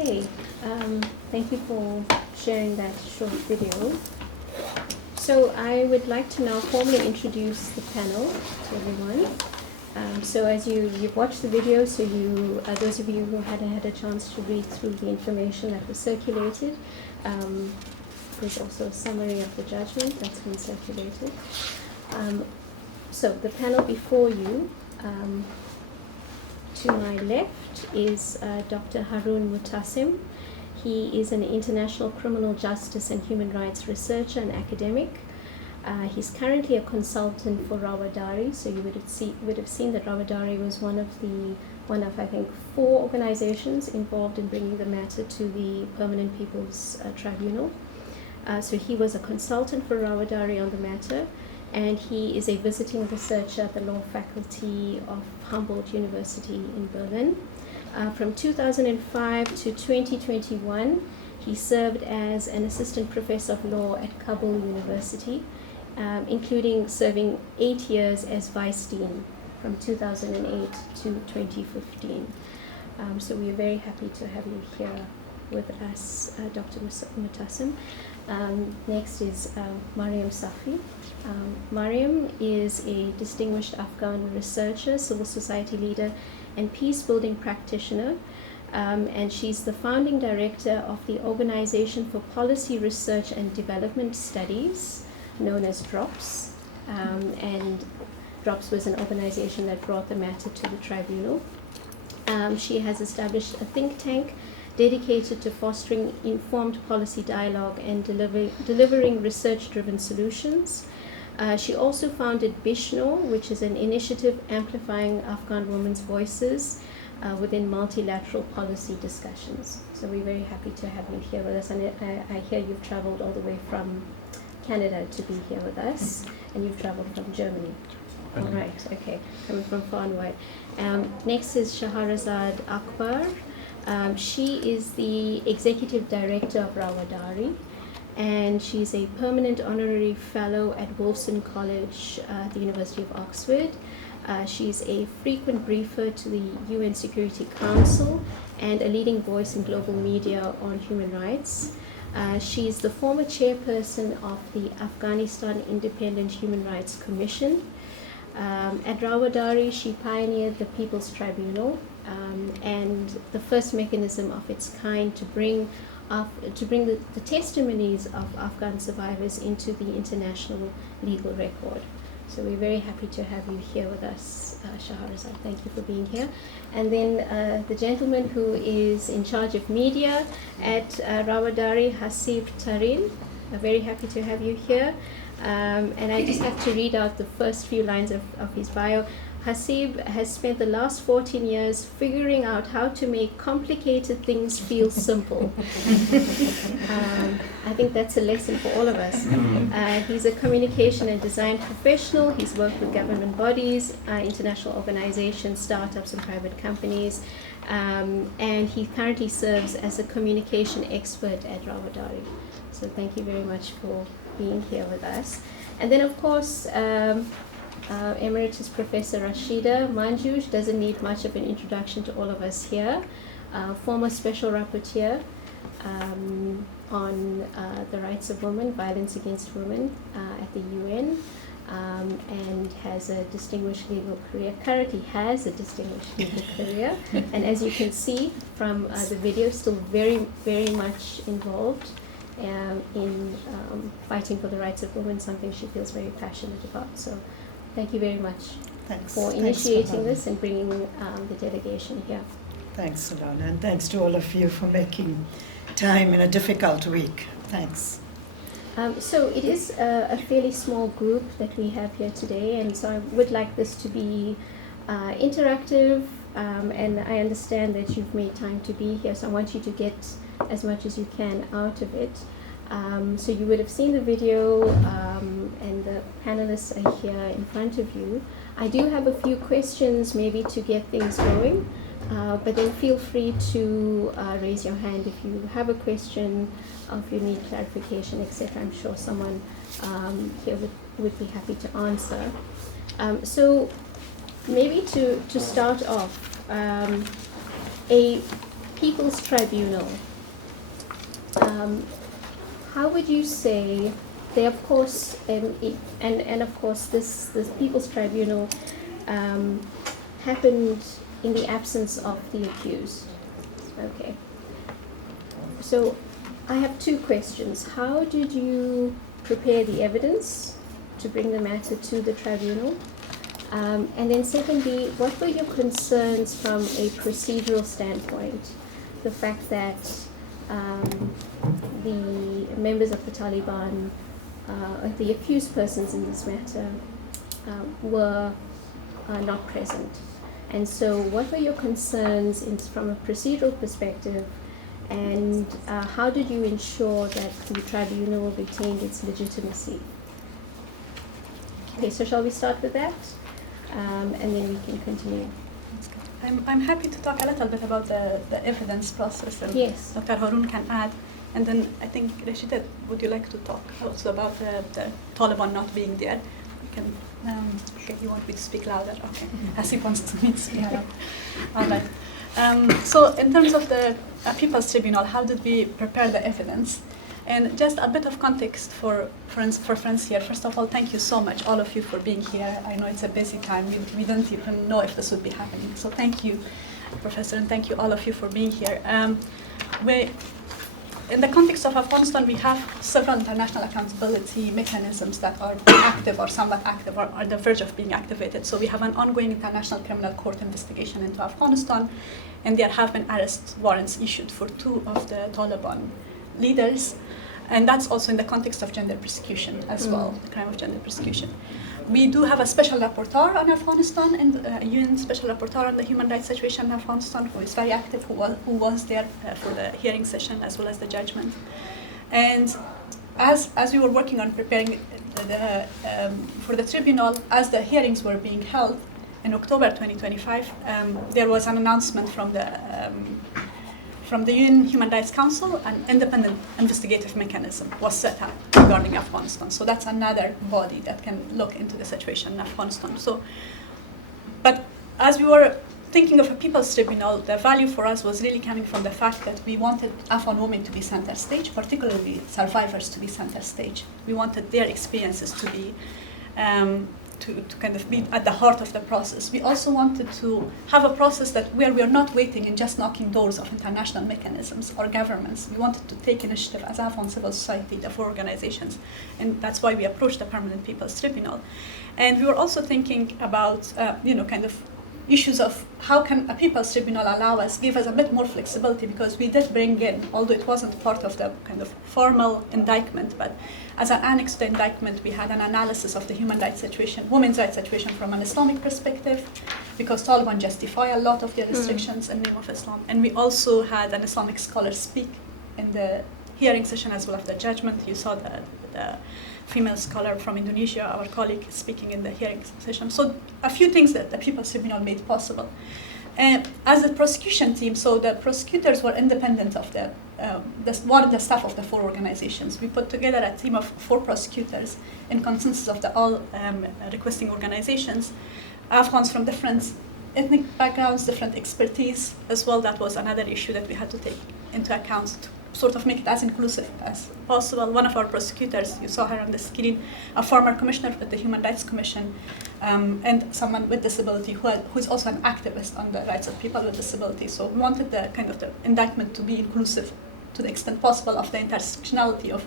Okay, thank you for sharing that short video. So I would like to now formally introduce the panel to everyone. So as you've watched the video, so those of you who hadn't had a chance to read through the information that was circulated, there's also a summary of the judgment that's been circulated. So the panel before you, to my left is Dr. Haroon Mutassim. He is an international criminal justice and human rights researcher and academic. He's currently a consultant for Rawadari, so you would have seen that Rawadari was one of I think 4 organizations involved in bringing the matter to the Permanent People's Tribunal. So he was a consultant for Rawadari on the matter, and he is a visiting researcher at the law faculty of Humboldt University in Berlin. From 2005 to 2021, he served as an assistant professor of law at Kabul University, including serving 8 years as vice dean from 2008 to 2015. So we are very happy to have you here with us, Dr. Mutassim. Next is Mariam Safi. Mariam is a distinguished Afghan researcher, civil society leader, and peace-building practitioner, and she's the founding director of the Organization for Policy Research and Development Studies, known as DROPS, and DROPS was an organization that brought the matter to the tribunal. She has established a think tank dedicated to fostering informed policy dialogue and delivering research-driven solutions. She also founded Bishno, which is an initiative amplifying Afghan women's voices within multilateral policy discussions. So we're very happy to have you here with us, and I hear you've traveled all the way from Canada to be here with us, and you've traveled from Germany. All right, okay, coming from far and wide. Next is Shahrazad Akbar. She is the executive director of Rawadari, and she's a permanent honorary fellow at Wolfson College at the University of Oxford. She's a frequent briefer to the UN Security Council and a leading voice in global media on human rights. She's the former chairperson of the Afghanistan Independent Human Rights Commission. At Rawadari, she pioneered the People's Tribunal, and the first mechanism of its kind to bring the testimonies of Afghan survivors into the international legal record. So we're very happy to have you here with us, Shahrazad. Thank you for being here. And then the gentleman who is in charge of media at Rawadari, Hasib Tarin. I'm very happy to have you here. And I just have to read out the first few lines of his bio. Hasib has spent the last 14 years figuring out how to make complicated things feel simple. I think that's a lesson for all of us. He's a communication and design professional. He's worked with government bodies, international organizations, startups, and private companies. And he currently serves as a communication expert at Rawadari. So thank you very much for being here with us. And then, of course, Emeritus Professor Rashida Manjush doesn't need much of an introduction to all of us here. Former Special Rapporteur on the rights of women, violence against women at the UN, and has a distinguished legal career. Currently has a distinguished legal career, and as you can see from the video, still very, very much involved in fighting for the rights of women, something she feels very passionate about. So thank you very much for initiating this and bringing the delegation here. Thanks, Alana, and thanks to all of you for making time in a difficult week. Thanks. So it is a fairly small group that we have here today, and so I would like this to be interactive, and I understand that you've made time to be here, so I want you to get as much as you can out of it. So you would have seen the video, and the panelists are here in front of you. I do have a few questions maybe to get things going, but then feel free to raise your hand if you have a question, if you need clarification, etc. I'm sure someone here would be happy to answer. So maybe to start off, a People's Tribunal. How would you say they, of course, and of course, this People's Tribunal happened in the absence of the accused. Okay. So I have two questions. How did you prepare the evidence to bring the matter to the tribunal? And then secondly, what were your concerns from a procedural standpoint? The fact that the members of the Taliban, the accused persons in this matter, were not present. And so what were your concerns from a procedural perspective, and how did you ensure that the tribunal retained its legitimacy? Okay, so shall we start with that? And then we can continue. I'm happy to talk a little bit about the evidence process, and yes. Dr. Haroon can add. And then I think, Rashida, would you like to talk also about the Taliban not being there? You can, okay, you want me to speak louder? Okay. Hasib wants me to speak louder. All right. So in terms of the People's Tribunal, how did we prepare the evidence? And just a bit of context for friends here. First of all, thank you so much, all of you, for being here. I know it's a busy time. We didn't even know if this would be happening. So thank you, Professor, and thank you all of you for being here. In the context of Afghanistan, we have several international accountability mechanisms that are active or somewhat active or on the verge of being activated. So we have an ongoing International Criminal Court investigation into Afghanistan, and there have been arrest warrants issued for 2 of the Taliban leaders. And that's also in the context of gender persecution as well, the crime of gender persecution. We do have a special rapporteur on Afghanistan, and a UN special rapporteur on the human rights situation in Afghanistan, who is very active, who was there for the hearing session as well as the judgment. And as we were working on preparing for the tribunal, as the hearings were being held in October 2025, there was an announcement from the UN Human Rights Council. An independent investigative mechanism was set up regarding Afghanistan. So that's another body that can look into the situation in Afghanistan. But as we were thinking of a People's Tribunal, the value for us was really coming from the fact that we wanted Afghan women to be center stage, particularly survivors to be center stage. We wanted their experiences to be to kind of be at the heart of the process. We also wanted to have a process where we are not waiting and just knocking doors of international mechanisms or governments. We wanted to take initiative as Afghan civil society, the 4 organizations, and that's why we approached the Permanent People's Tribunal. And we were also thinking about, kind of issues of how can a People's Tribunal give us a bit more flexibility, because we did bring in, although it wasn't part of the kind of formal indictment, but as an annex to the indictment, we had an analysis of the human rights situation, women's rights situation from an Islamic perspective, because Taliban justify a lot of their restrictions in the name of Islam. And we also had an Islamic scholar speak in the hearing session as well as the judgment. You saw the female scholar from Indonesia, our colleague, speaking in the hearing session. So a few things that the People's Tribunal made possible. As a prosecution team, so the prosecutors were independent of the staff of the 4 organizations. We put together a team of 4 prosecutors in consensus of all requesting organizations, Afghans from different ethnic backgrounds, different expertise as well. That was another issue that we had to take into account to sort of make it as inclusive as possible. One of our prosecutors, you saw her on the screen, a former commissioner at the Human Rights Commission, and someone with disability who is also an activist on the rights of people with disability. So we wanted the indictment to be inclusive to the extent possible of the intersectionality of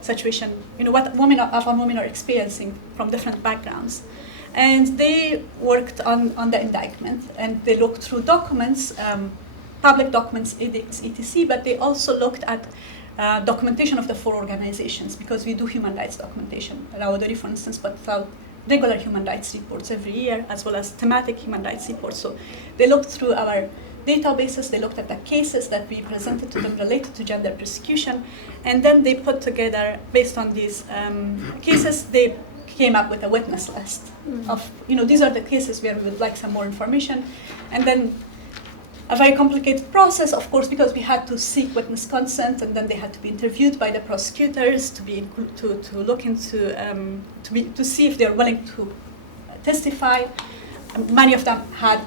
situation, what Afghan women are experiencing from different backgrounds. And they worked on the indictment, and they looked through documents, public documents, edicts, etc., but they also looked at documentation of the 4 organizations, because we do human rights documentation. Rawadari, for instance, puts out regular human rights reports every year, as well as thematic human rights reports. So they looked through our databases, they looked at the cases that we presented to them related to gender persecution, and then they put together, based on these cases, they came up with a witness list of, these are the cases where we would like some more information. And then a very complicated process, of course, because we had to seek witness consent, and then they had to be interviewed by the prosecutors to look into to see if they're willing to testify. many of them had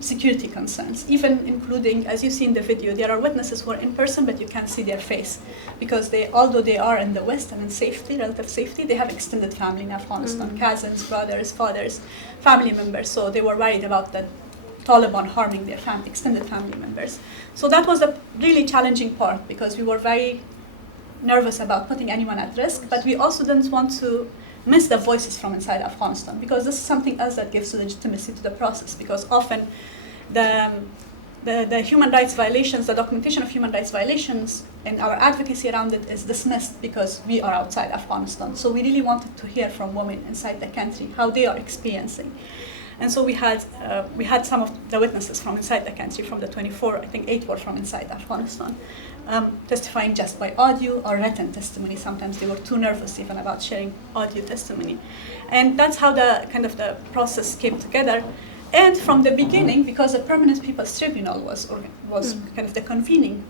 security concerns, even including, as you see in the video, there are witnesses who are in person, but you can't see their face, because although they are in the West and in safety, relative safety, they have extended family in Afghanistan, cousins, brothers, fathers, family members, so they were worried about the Taliban harming their extended family members. So that was the really challenging part, because we were very nervous about putting anyone at risk, but we also didn't want to miss the voices from inside Afghanistan, because this is something else that gives legitimacy to the process, because often the human rights violations, the documentation of human rights violations and our advocacy around it is dismissed because we are outside Afghanistan. So we really wanted to hear from women inside the country how they are experiencing. And so we had some of the witnesses from inside the country, from the 24, I think 8 were from inside Afghanistan, testifying just by audio or written testimony. Sometimes they were too nervous even about sharing audio testimony. And that's how the process came together. And from the beginning, because the Permanent People's Tribunal was kind of the convening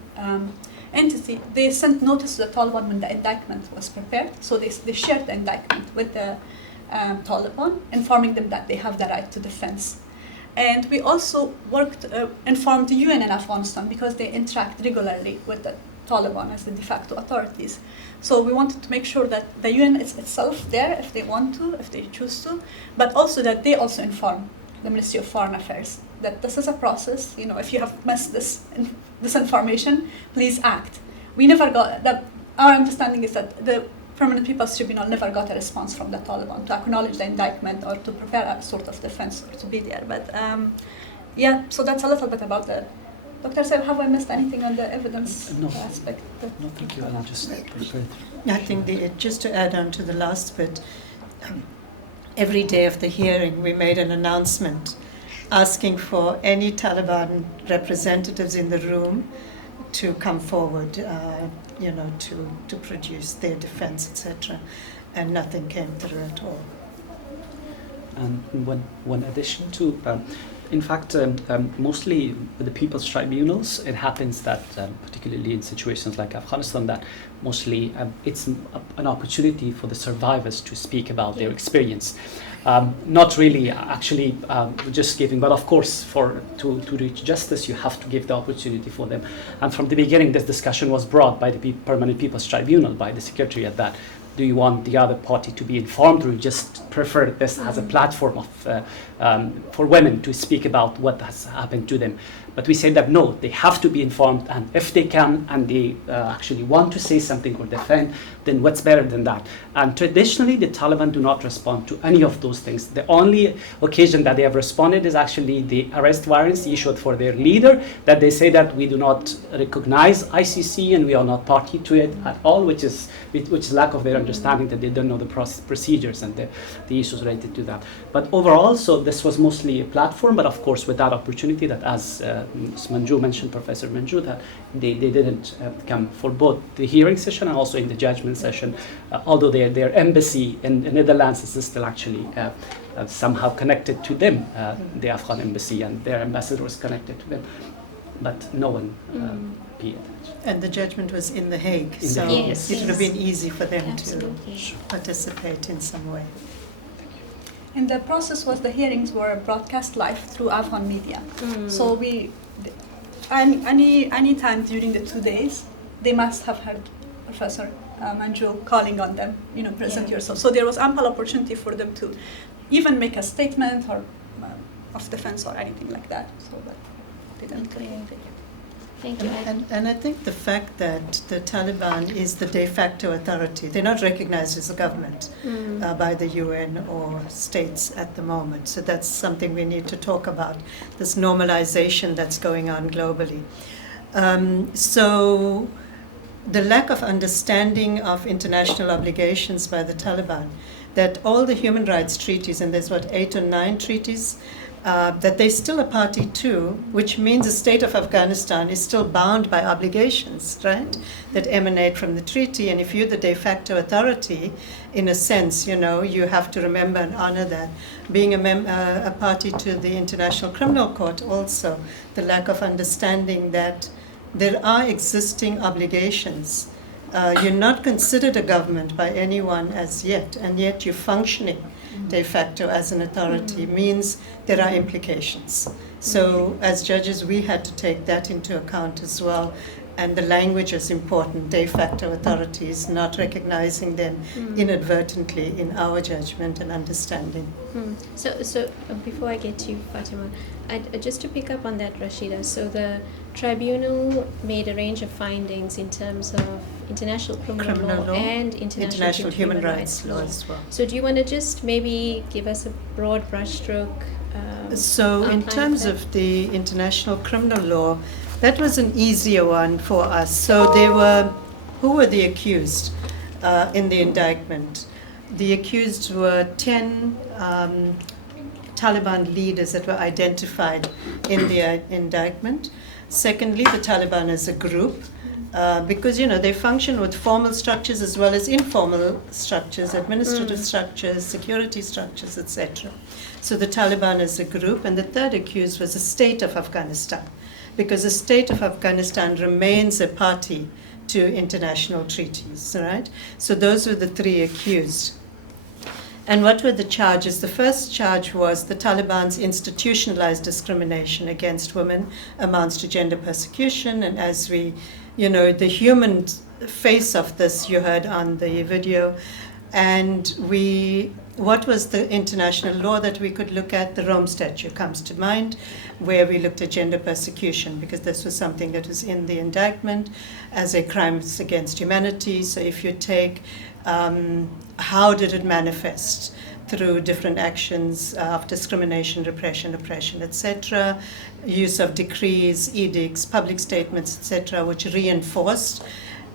entity, they sent notice to the Taliban when the indictment was prepared. So they shared the indictment with the Taliban, informing them that they have the right to defense. And we also informed the UN in Afghanistan, because they interact regularly with the Taliban as the de facto authorities. So we wanted to make sure that the UN is itself there if they want to, if they choose to, but also that they also inform the Ministry of Foreign Affairs that this is a process. If you have missed this information, please act. We never got that. Our understanding is that the Permanent People's Tribunal never got a response from the Taliban to acknowledge the indictment or to prepare a sort of defense or to be there. But so that's a little bit about the. Dr. Saib, have I missed anything on the evidence aspect? No, thank you. I'll just prepare. I think just to add on to the last bit, every day of the hearing we made an announcement asking for any Taliban representatives in the room to come forward, to produce their defense, etc. And nothing came through at all. And one addition to, in fact, mostly with the people's tribunals, it happens that, particularly in situations like Afghanistan, that mostly it's an opportunity for the survivors to speak about their experience. Not really actually just giving, but of course to reach justice you have to give the opportunity for them. And from the beginning this discussion was brought by the Permanent People's Tribunal, by the Secretariat, that do you want the other party to be informed, or you just prefer this as a platform for women to speak about what has happened to them? But we say that no, they have to be informed, and if they can and they actually want to say something or defend, then what's better than that? And traditionally the Taliban do not respond to any of those things. The only occasion that they have responded is actually the arrest warrants issued for their leader, that they say that we do not recognize ICC and we are not party to it at all, which is lack of their understanding, that they don't know the procedures and the issues related to that. But overall, so this was mostly a platform, but of course with that opportunity that, as Manju mentioned, Professor Manju, that they didn't come for both the hearing session and also in the judgment session, although their embassy in the Netherlands is still actually somehow connected to them, the Afghan embassy, and their ambassador was connected to them, but no one paid attention. And the judgment was in The Hague, so Yes, it would have yes. been easy for them Absolutely. to participate in some way. And the process was the hearings were broadcast live through Afghan media. So any time during the 2 days, they must have heard Professor Manju calling on them, present yourself. So there was ample opportunity for them to even make a statement or of defense or anything like that. So that they didn't do anything. Thank you. And I think the fact that the Taliban is the de facto authority, they're not recognized as a government by the UN or states at the moment. So that's something we need to talk about, this normalization that's going on globally. So the lack of understanding of international obligations by the Taliban, that all the human rights treaties, and there's 8 or 9 treaties, that they're still a party to, which means the state of Afghanistan is still bound by obligations, right, that emanate from the treaty. And if you're the de facto authority, in a sense, you have to remember and honor that. Being a party to the International Criminal Court also, the lack of understanding that there are existing obligations. You're not considered a government by anyone as yet, and yet you're functioning de facto as an authority means there are implications. So as judges, we had to take that into account as well. And the language is important, de facto authorities, not recognizing them inadvertently in our judgment and understanding. So before I get to you, Fatima, just to pick up on that, Rashida, so the tribunal made a range of findings in terms of international criminal law and international human rights law as well. So do you want to just maybe give us a broad brushstroke? So in terms of the international criminal law, that was an easier one for us. So who were the accused in the indictment? The accused were 10 Taliban leaders that were identified in the indictment. Secondly, the Taliban as a group, because they function with formal structures as well as informal structures, administrative structures, security structures, etc. So the Taliban as a group, and the third accused was the state of Afghanistan, because the state of Afghanistan remains a party to international treaties, right? So those were the three accused. And what were the charges? The first charge was the Taliban's institutionalized discrimination against women amounts to gender persecution. And as the human face of this you heard on the video. And what was the international law that we could look at? The Rome Statute comes to mind, where we looked at gender persecution, because this was something that was in the indictment as a crime against humanity. So if you take how did it manifest through different actions of discrimination, repression, oppression, etc., use of decrees, edicts, public statements, etc., which reinforced,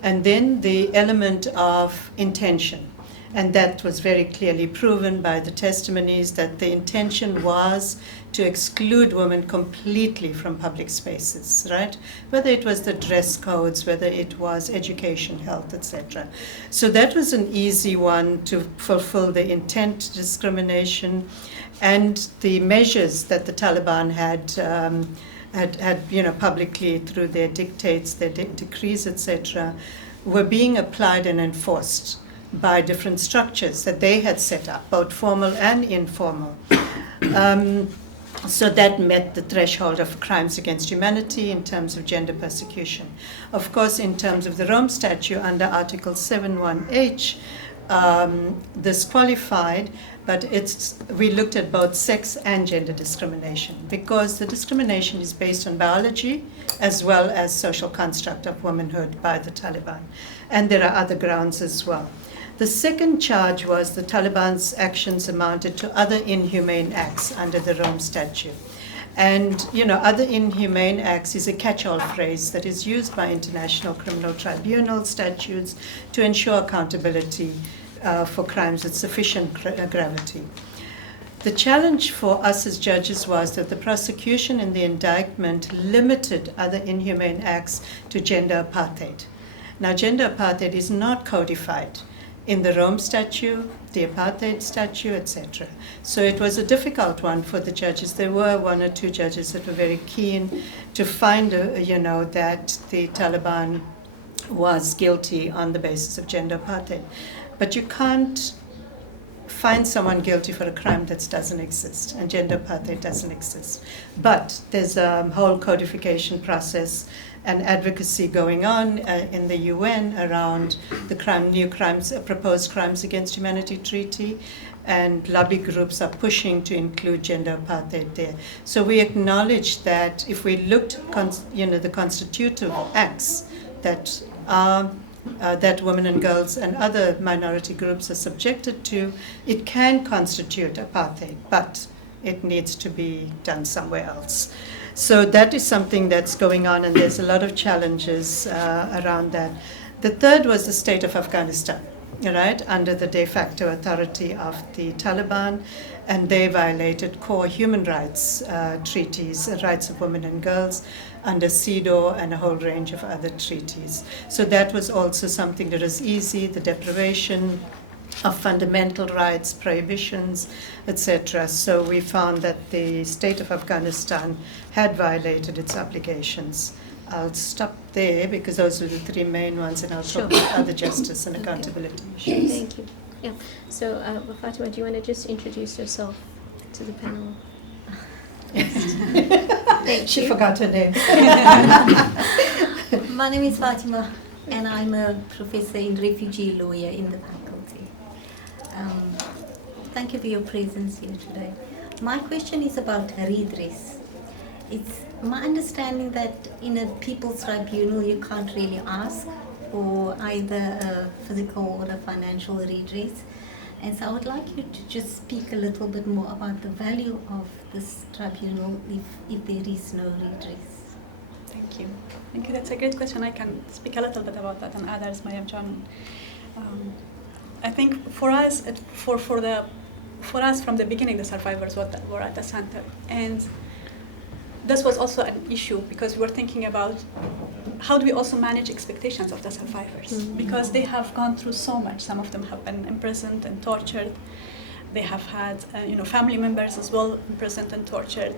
and then the element of intention. And that was very clearly proven by the testimonies that the intention was to exclude women completely from public spaces, right? Whether it was the dress codes, whether it was education, health, etc. So that was an easy one to fulfill the intent discrimination, and the measures that the Taliban had publicly through their dictates, their decrees, etc., were being applied and enforced by different structures that they had set up, both formal and informal. So that met the threshold of crimes against humanity in terms of gender persecution. Of course, in terms of the Rome Statute under Article 71H, this qualified, but we looked at both sex and gender discrimination, because the discrimination is based on biology as well as social construct of womanhood by the Taliban. And there are other grounds as well. The second charge was the Taliban's actions amounted to other inhumane acts under the Rome Statute. And, other inhumane acts is a catch-all phrase that is used by international criminal tribunal statutes to ensure accountability for crimes with sufficient gravity. The challenge for us as judges was that the prosecution in the indictment limited other inhumane acts to gender apartheid. Now, gender apartheid is not codified in the Rome Statute, the Apartheid Statute, etc. So it was a difficult one for the judges. There were one or two judges that were very keen to find, that the Taliban was guilty on the basis of gender apartheid. But you can't find someone guilty for a crime that doesn't exist, and gender apartheid doesn't exist. But there's a whole codification process and advocacy going on in the UN around the proposed crimes against humanity treaty, and lobby groups are pushing to include gender apartheid there. So we acknowledge that if we looked, the constitutive acts that that women and girls and other minority groups are subjected to, it can constitute apartheid, but it needs to be done somewhere else. So that is something that's going on, and there's a lot of challenges around that. The third was the state of Afghanistan, right, under the de facto authority of the Taliban, and they violated core human rights treaties, rights of women and girls, under CEDAW and a whole range of other treaties. So that was also something that was easy, the deprivation of fundamental rights, prohibitions, etc. So we found that the state of Afghanistan had violated its obligations. I'll stop there because those are the three main ones, and I'll talk about other justice and accountability issues. Thank you. Yeah. So, Fatima, do you want to just introduce yourself to the panel? She forgot her name. My name is Fatima, and I'm a professor in refugee lawyer in the faculty. Thank you for your presence here today. My question is about redress. It's my understanding that in a people's tribunal you can't really ask for either a physical or a financial redress. And so I would like you to just speak a little bit more about the value of this tribunal if there is no redress. Thank you. Thank you. That's a great question. I can speak a little bit about that, and others may have joined. I think for us, for us from the beginning, the survivors were at the center, and this was also an issue because we were thinking about how do we also manage expectations of the survivors, because they have gone through so much. Some of them have been imprisoned and tortured. They have had family members as well imprisoned and tortured.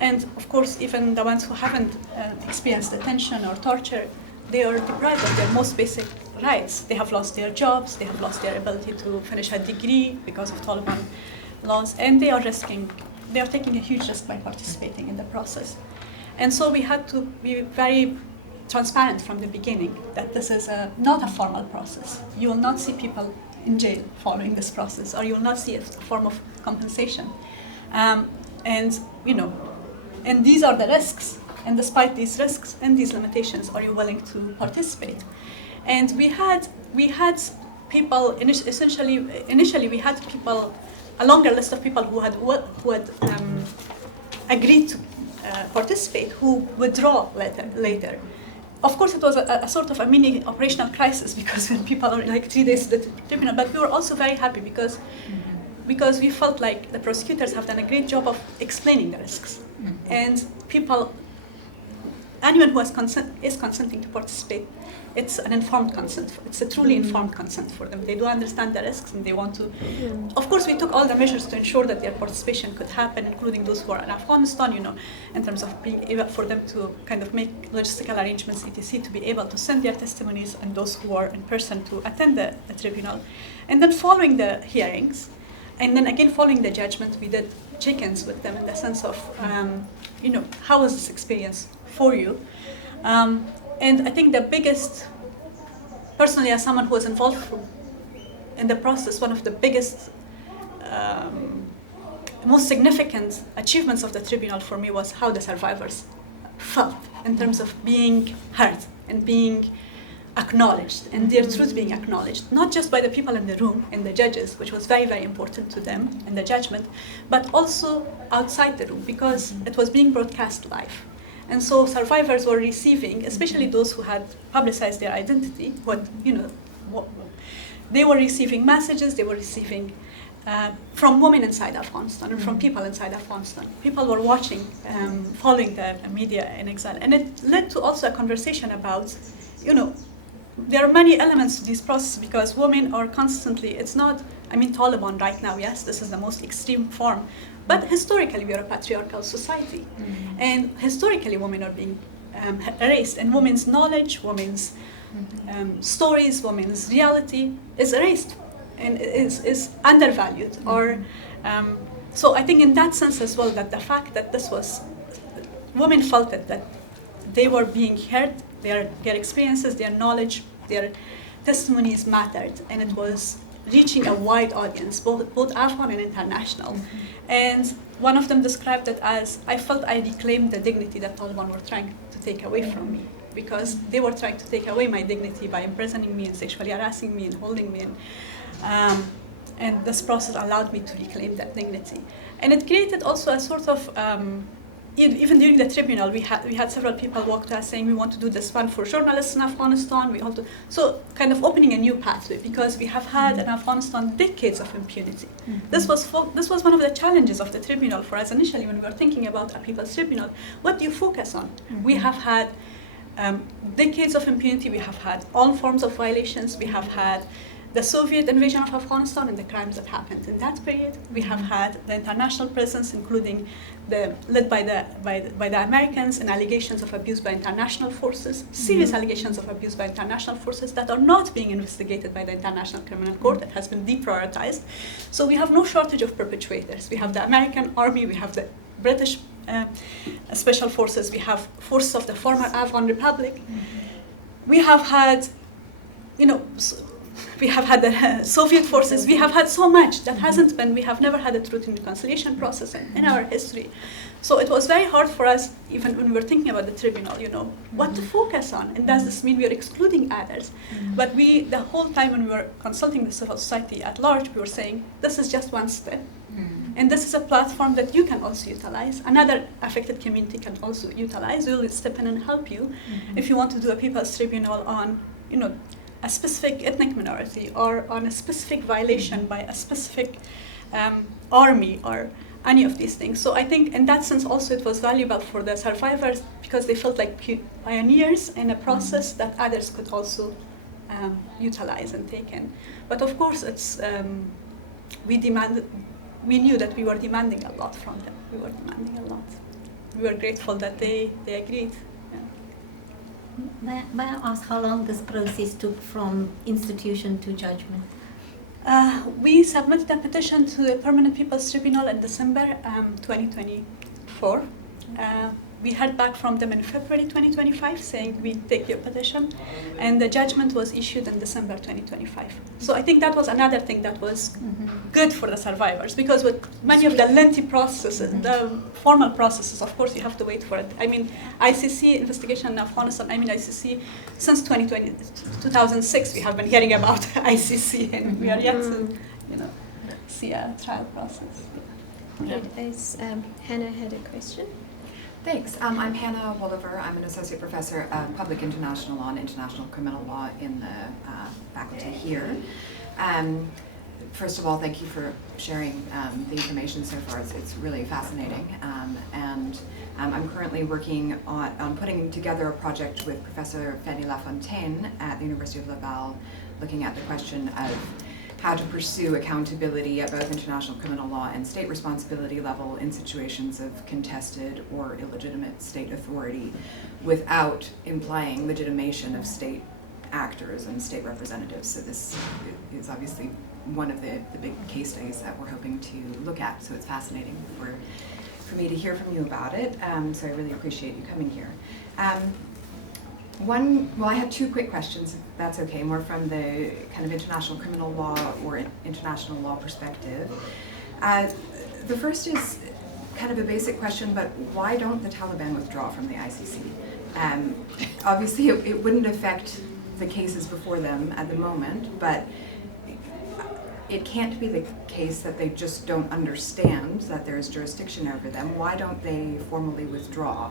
And of course, even the ones who haven't experienced detention or torture, they are deprived of their most basic rights. They have lost their jobs, they have lost their ability to finish a degree because of Taliban laws, and they are taking a huge risk by participating in the process. And so we had to be very transparent from the beginning that this is not a formal process. You will not see people in jail following this process, or you will not see a form of compensation. And these are the risks. And despite these risks and these limitations, are you willing to participate? And we had people initially we had people, a longer list of people who had agreed to participate, who withdraw later. Of course, it was a sort of a mini operational crisis because when people are like 3 days to the tribunal, but we were also very happy because we felt like the prosecutors have done a great job of explaining the risks. And anyone who is consenting to participate, it's an informed consent. It's a truly informed consent for them. They do understand the risks and they want to. Of course, we took all the measures to ensure that their participation could happen, including those who are in Afghanistan, in terms of being able for them to kind of make logistical arrangements, etc., to be able to send their testimonies, and those who are in person to attend the tribunal. And then following the hearings, and then again following the judgment, we did check-ins with them in the sense of, how was this experience for you? And I think the biggest, personally as someone who was involved in the process, one of the biggest, most significant achievements of the tribunal for me was how the survivors felt in terms of being heard and being acknowledged, and their truth being acknowledged, not just by the people in the room and the judges, which was very, very important to them in the judgment, but also outside the room because it was being broadcast live. And so survivors were receiving, especially those who had publicized their identity, they were receiving messages, they were receiving from women inside Afghanistan and from people inside Afghanistan. People were watching, following the media in exile. And it led to also a conversation about, there are many elements to this process because women are constantly, Taliban right now, yes, this is the most extreme form, but historically we are a patriarchal society. And historically women are being erased, and women's knowledge, women's stories, women's reality is erased and is undervalued. So I think in that sense as well, that the fact that women felt that they were being heard, their experiences, their knowledge, their testimonies mattered, and it was reaching a wide audience, both Afghan and international. And one of them described it as, I felt I reclaimed the dignity that Taliban were trying to take away from me, because they were trying to take away my dignity by imprisoning me and sexually harassing me and holding me. And this process allowed me to reclaim that dignity. And it created also a sort of, even during the tribunal, we had several people walk to us saying, we want to do this one for journalists in Afghanistan. So kind of opening a new pathway, because we have had in Afghanistan decades of impunity. This was one of the challenges of the tribunal for us initially when we were thinking about a people's tribunal. What do you focus on? We have had decades of impunity. We have had all forms of violations. We have had the Soviet invasion of Afghanistan and the crimes that happened in that period. We have had the international presence, including led by the Americans, and allegations of abuse by international forces, serious allegations of abuse by international forces that are not being investigated by the International Criminal Court. That has been deprioritized. So we have no shortage of perpetrators. We have the American army, we have the British special forces, we have forces of the former Afghan Republic. We have had, we have had the Soviet forces. We have had so much that hasn't been. We have never had a truth and reconciliation process in our history. So it was very hard for us, even when we were thinking about the tribunal, what to focus on. And does this mean we are excluding others? But the whole time when we were consulting the civil society at large, we were saying, this is just one step. And this is a platform that you can also utilize. Another affected community can also utilize. We'll step in and help you. If you want to do a people's tribunal on, a specific ethnic minority or on a specific violation by a specific army or any of these things. So I think in that sense also it was valuable for the survivors because they felt like pioneers in a process that others could also utilize and take in. But of course it's, we knew that we were demanding a lot from them. We were demanding a lot. We were grateful that they agreed. May I ask how long this process took from institution to judgment? We submitted a petition to the Permanent People's Tribunal in December 2024. We heard back from them in February 2025 saying we take your petition, and the judgment was issued in December 2025. So I think that was another thing that was good for the survivors, because with many of the lengthy processes, the formal processes, of course you have to wait for it. I mean, ICC investigation in Afghanistan, ICC, since 2006 we have been hearing about ICC, and we are yet to see a trial process. Hannah had a question. Thanks. I'm Hannah Woliver. I'm an associate professor of public international law and international criminal law in the faculty here. First of all, thank you for sharing the information so far. It's really fascinating. And I'm currently working on putting together a project with Professor Fanny Lafontaine at the University of Laval, looking at the question of how to pursue accountability at both international criminal law and state responsibility level in situations of contested or illegitimate state authority without implying legitimation of state actors and state representatives. So this is obviously one of the big case studies that we're hoping to look at. So it's fascinating for me to hear from you about it. So I really appreciate you coming here. I have two quick questions, if that's okay, more from the kind of international criminal law or international law perspective. The first is kind of a basic question, but why don't the Taliban withdraw from the ICC? Obviously, it wouldn't affect the cases before them at the moment, but it can't be the case that they just don't understand that there is jurisdiction over them. Why don't they formally withdraw?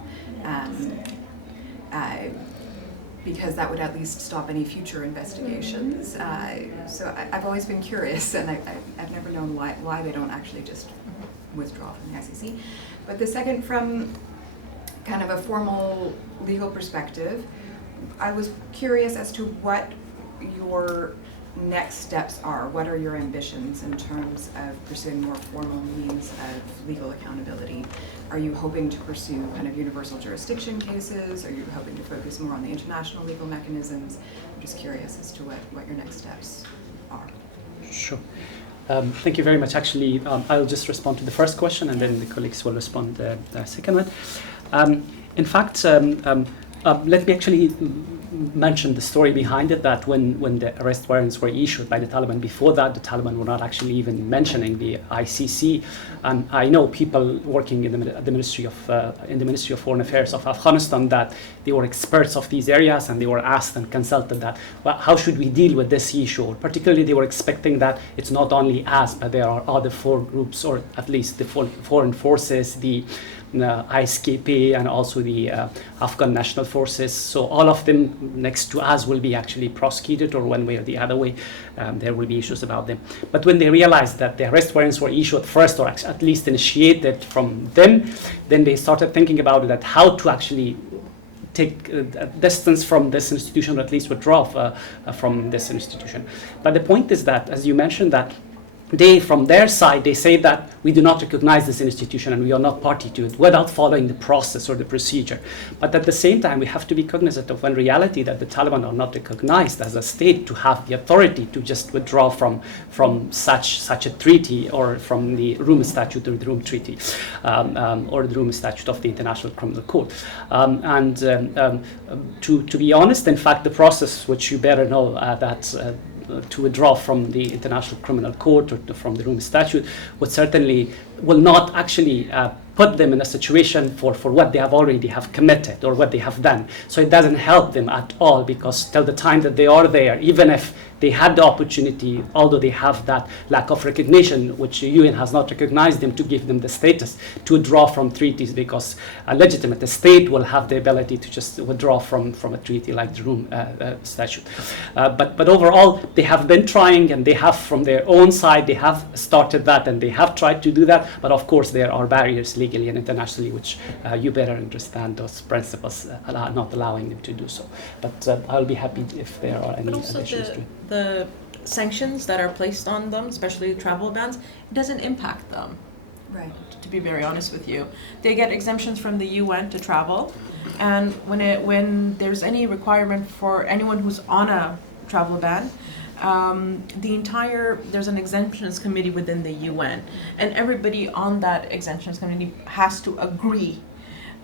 Because that would at least stop any future investigations. So I've always been curious, and I've never known why they don't actually just withdraw from the ICC. But the second, from kind of a formal legal perspective, I was curious as to what your next steps are. What are your ambitions in terms of pursuing more formal means of legal accountability? Are you hoping to pursue kind of universal jurisdiction cases? Are you hoping to focus more on the international legal mechanisms? I'm just curious as to what your next steps are. Sure. Thank you very much. Actually, I'll just respond to the first question, and then the colleagues will respond to the second one. In fact, let me actually mention the story behind it, that when the arrest warrants were issued by the Taliban, before that the Taliban were not actually even mentioning the ICC. And I know people working in the Ministry of Foreign Affairs of Afghanistan that they were experts of these areas, and they were asked and consulted that, well, how should we deal with this issue? Particularly they were expecting that it's not only us, but there are other four groups, or at least the foreign forces, the ISKP, and also the Afghan National Forces. So all of them next to us will be actually prosecuted, or one way or the other way. There will be issues about them. But when they realized that the arrest warrants were issued first, or at least initiated from them, then they started thinking about that, how to actually take distance from this institution, or at least withdraw from this institution. But the point is that, as you mentioned, that they, from their side, they say that we do not recognize this institution and we are not party to it, without following the process or the procedure. But at the same time, we have to be cognizant of one reality, that the Taliban are not recognized as a state to have the authority to just withdraw from such a treaty, or from the Rome Statute or the Rome Treaty, or the Rome Statute of the International Criminal Court. To be honest, in fact, the process, which you better know, to withdraw from the International Criminal Court or from the Rome Statute will not actually put them in a situation for what they have committed or what they have done. So it doesn't help them at all, because till the time that they are there, even if they had the opportunity, although they have that lack of recognition, which the UN has not recognized them, to give them the status to withdraw from treaties, because a legitimate state will have the ability to just withdraw from a treaty like the Rome Statute. But overall, they have been trying, and they have, from their own side, they have started that, and they have tried to do that. But of course, there are barriers legally and internationally, which you better understand those principles, not allowing them to do so. But I'll be happy if there are any additions to it. The sanctions that are placed on them, especially travel bans, it doesn't impact them. Right. To be very honest with you, they get exemptions from the UN to travel, and when there's any requirement for anyone who's on a travel ban, there's an exemptions committee within the UN, and everybody on that exemptions committee has to agree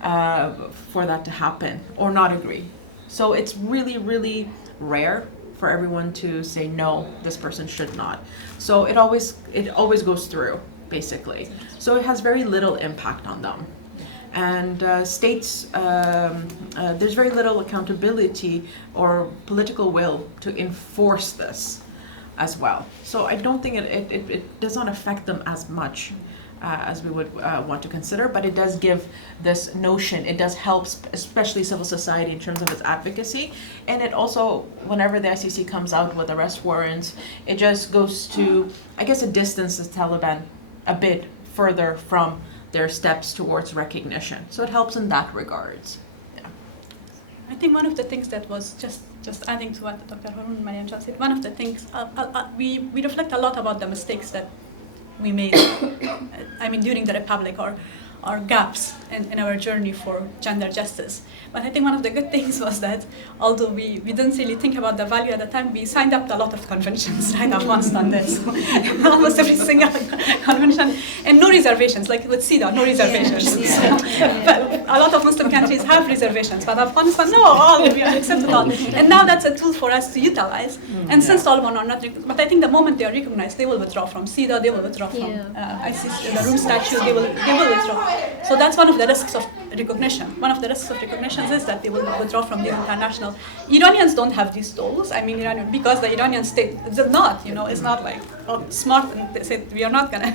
for that to happen, or not agree. So it's really, really rare for everyone to say, no, this person should not. So it always goes through, basically. So it has very little impact on them. And states, there's very little accountability or political will to enforce this as well. So I don't think it does not affect them as much as we would want to consider, but it does give this notion, it does help, especially civil society, in terms of its advocacy. And it also, whenever the ICC comes out with arrest warrants, it just goes to, I guess, it distances Taliban a bit further from their steps towards recognition. So it helps in that regards. Yeah. I think one of the things that was just adding to what Dr. Harun and Mariam just said, one of the things, we reflect a lot about the mistakes that we made, during the Republic, or gaps in our journey for gender justice. But I think one of the good things was that, although we didn't really think about the value at the time, we signed up to a lot of conventions, right, on this. Almost every single convention, and no reservations, like with CEDAW, no reservations. But a lot of Muslim countries have reservations, but Afghanistan, no, we accept it all. And now that's a tool for us to utilize. And since Taliban are not, but I think the moment they are recognized, they will withdraw from CEDAW, they will withdraw from ICC, the Rome Statute, they will withdraw. So that's one of the risks of recognition. One of the risks of recognition is that they will withdraw from these international. Iranians don't have these tools. Because the Iranian state is not, is not like smart, and they said we are not gonna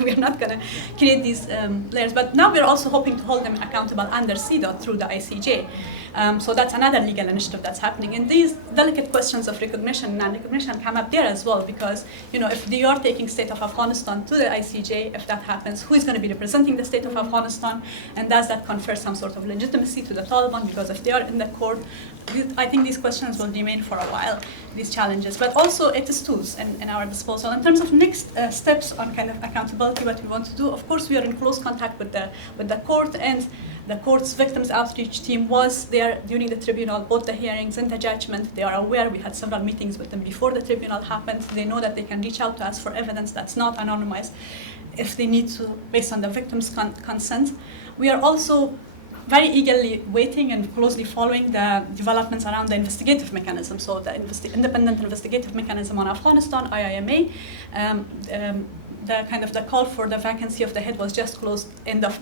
create these layers. But now we're also hoping to hold them accountable under CEDAW through the ICJ. So that's another legal initiative that's happening. And these delicate questions of recognition and non-recognition come up there as well, because if they are taking state of Afghanistan to the ICJ, if that happens, who is going to be representing the state of Afghanistan, and does that confer some sort of legitimacy to the Taliban? Because if they are in the court, I think these questions will remain for a while, these challenges. But also it is tools in our disposal. In terms of next steps on kind of accountability, what we want to do, of course we are in close contact with the court, and the court's victims outreach team was there during the tribunal, both the hearings and the judgment. They are aware. We had several meetings with them before the tribunal happened. They know that they can reach out to us for evidence that's not anonymized if they need to, based on the victim's consent. We are also very eagerly waiting and closely following the developments around the investigative mechanism. So the independent investigative mechanism on Afghanistan, IIMA, the call for the vacancy of the head was just closed end of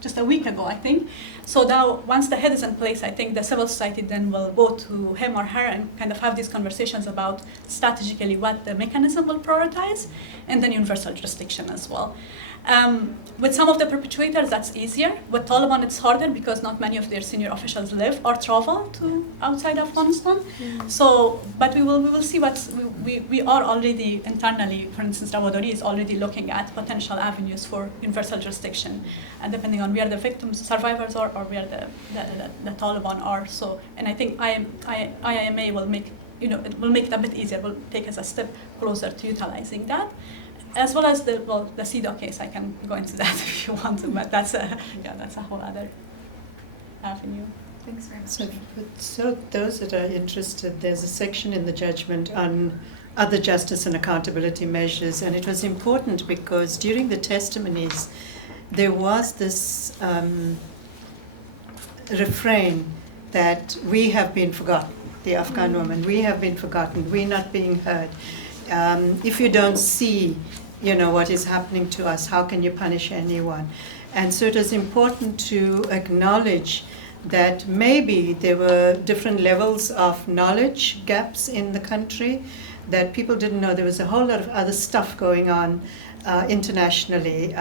just a week ago, I think. So now, once the head is in place, I think the civil society then will go to him or her and kind of have these conversations about strategically what the mechanism will prioritize, and then universal jurisdiction as well. With some of the perpetrators, that's easier. With Taliban, it's harder because not many of their senior officials live or travel to outside Afghanistan. So, but we will see we are already internally, for instance, Rawadari is already looking at potential avenues for universal jurisdiction, and depending on where the victims, survivors are, or where the Taliban are. So, and I think IMA will make, it will make it a bit easier. Will take us a step closer to utilizing that. As well as the CEDAW case, I can go into that if you want to, but that's a whole other avenue. Thanks very much. So those that are interested, there's a section in the judgment on other justice and accountability measures, and it was important because during the testimonies, there was this refrain that we have been forgotten, the Afghan woman, we have been forgotten, we're not being heard. If you don't see, what is happening to us, how can you punish anyone? And so it is important to acknowledge that maybe there were different levels of knowledge gaps in the country, that people didn't know there was a whole lot of other stuff going on internationally.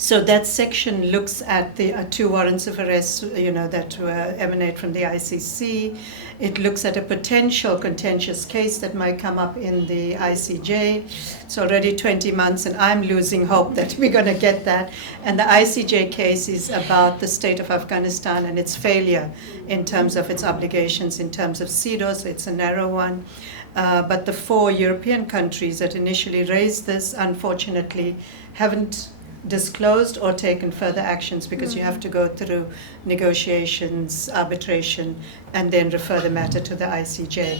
So that section looks at the 2 warrants of arrest, that emanate from the ICC. It looks at a potential contentious case that might come up in the ICJ. It's already 20 months, and I'm losing hope that we're going to get that. And the ICJ case is about the state of Afghanistan and its failure in terms of its obligations, in terms of CEDAW, so it's a narrow one. But the 4 European countries that initially raised this, unfortunately, haven't disclosed or taken further actions because you have to go through negotiations, arbitration, and then refer the matter to the ICJ